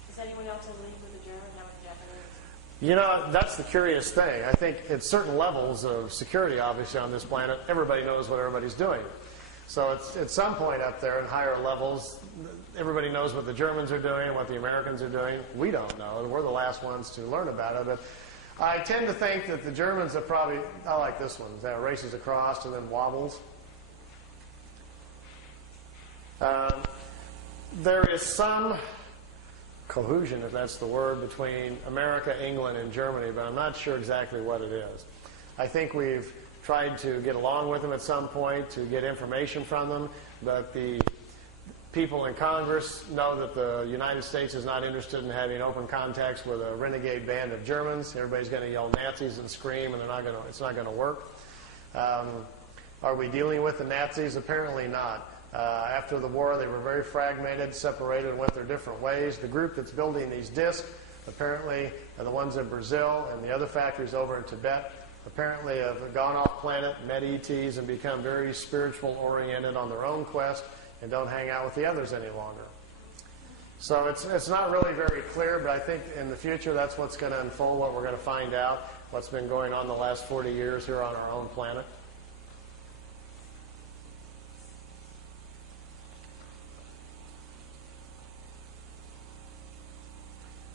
Does anyone else have a link with the German? How with the Japanese? You know, that's the curious thing. I think at certain levels of security, obviously, on this planet, everybody knows what everybody's doing. So it's at some point up there in higher levels, everybody knows what the Germans are doing, what the Americans are doing. We don't know. We're the last ones to learn about it. But I tend to think that the Germans have probably, I like this one, that races across and then wobbles. There is some cohesion, if that's the word, between America, England, and Germany, but I'm not sure exactly what it is. I think we've tried to get along with them at some point to get information from them, but the people in Congress know that the United States is not interested in having open contacts with a renegade band of Germans. Everybody's going to yell Nazis and scream, and it's not going to work. Are we dealing with the Nazis? Apparently not. After the war, they were very fragmented, separated, and went their different ways. The group that's building these discs apparently the ones in Brazil and the other factories over in Tibet apparently have gone off planet, met ETs, and become very spiritual oriented on their own quest and don't hang out with the others any longer. So it's not really very clear, but I think in the future that's what's going to unfold, what we're going to find out, what's been going on the last 40 years here on our own planet.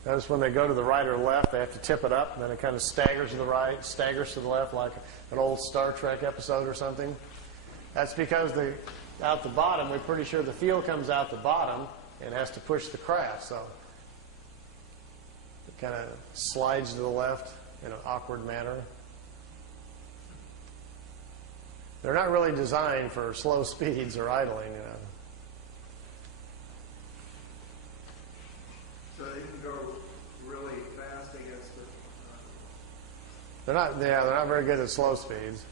Notice when they go to the right or left, they have to tip it up, and then it kind of staggers to the right, staggers to the left, like an old Star Trek episode or something. That's because out the bottom, we're pretty sure the fuel comes out the bottom and has to push the craft, so it kind of slides to the left in an awkward manner. They're not really designed for slow speeds or idling, you know. So they can go really fast against the... They're not very good at slow speeds.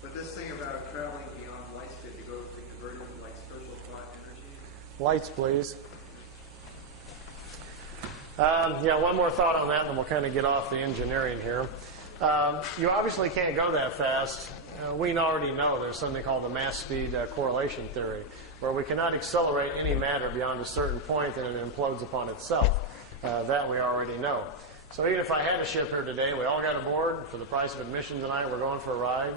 But this thing about traveling beyond light speed to convert into like spiritual thought energy? Lights, please. One more thought on that, and then we'll kind of get off the engineering here. You obviously can't go that fast. We already know there's something called the mass speed correlation theory, where we cannot accelerate any matter beyond a certain point and it implodes upon itself. That we already know. So even if I had a ship here today, we all got aboard for the price of admission tonight, we're going for a ride.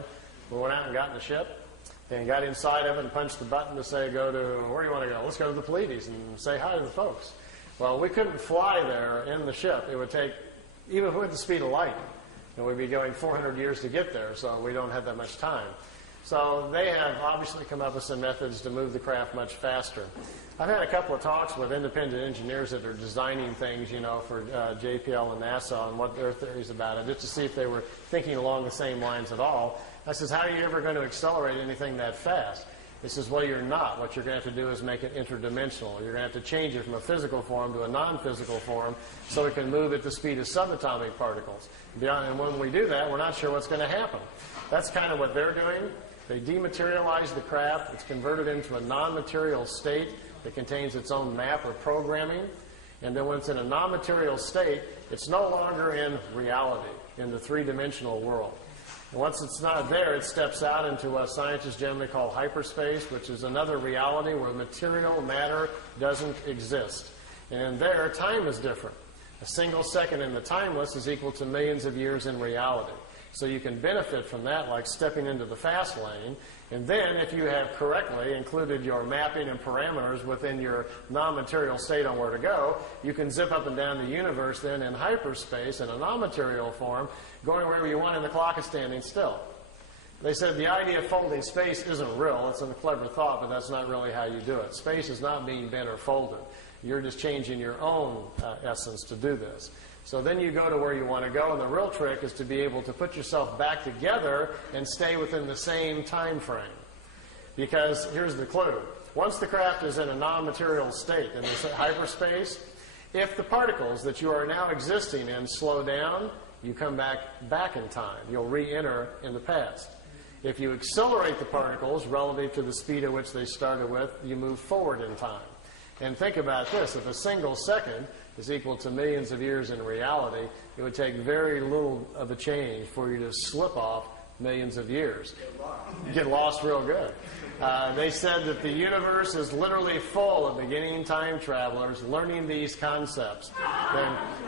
We went out and got in the ship and got inside of it and punched the button to say, go to, where do you want to go? Let's go to the Pleadian and say hi to the folks. Well, we couldn't fly there in the ship. It would take, even if we went the speed of light, and we'd be going 400 years to get there, so we don't have that much time. So they have obviously come up with some methods to move the craft much faster. I've had a couple of talks with independent engineers that are designing things, for JPL and NASA on what their theories about it, just to see if they were thinking along the same lines at all. I says, how are you ever going to accelerate anything that fast? He says, well, you're not. What you're going to have to do is make it interdimensional. You're going to have to change it from a physical form to a non-physical form so it can move at the speed of subatomic particles. And when we do that, we're not sure what's going to happen. That's kind of what they're doing. They dematerialize the craft. It's converted into a non-material state that contains its own map or programming. And then when it's in a non-material state, it's no longer in reality, in the three-dimensional world. And once it's not there, it steps out into what scientists generally call hyperspace, which is another reality where material matter doesn't exist. And there, time is different. A single second in the timeless is equal to millions of years in reality. So you can benefit from that, like stepping into the fast lane. And then, if you have correctly included your mapping and parameters within your non-material state on where to go, you can zip up and down the universe then in hyperspace in a non-material form, going wherever you want, and the clock is standing still. They said the idea of folding space isn't real. It's a clever thought, but that's not really how you do it. Space is not being bent or folded. You're just changing your own essence to do this. So then you go to where you want to go, and the real trick is to be able to put yourself back together and stay within the same time frame. Because here's the clue. Once the craft is in a non-material state in this hyperspace, if the particles that you are now existing in slow down, you come back in time. You'll re-enter in the past. If you accelerate the particles relative to the speed at which they started with, you move forward in time. And think about this. If a single second is equal to millions of years in reality, it would take very little of a change for you to slip off millions of years. Get lost real good. They said that the universe is literally full of beginning time travelers learning these concepts.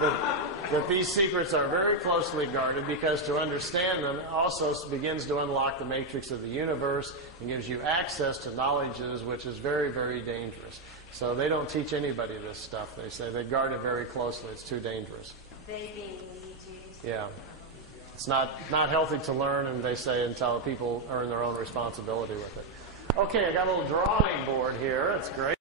That these secrets are very closely guarded because to understand them also begins to unlock the matrix of the universe and gives you access to knowledges which is very, very dangerous. So they don't teach anybody this stuff. They say they guard it very closely. It's too dangerous. They being the ETs. Yeah. It's not healthy to learn, and they say until people earn their own responsibility with it. Okay, I got a little drawing board here. That's great.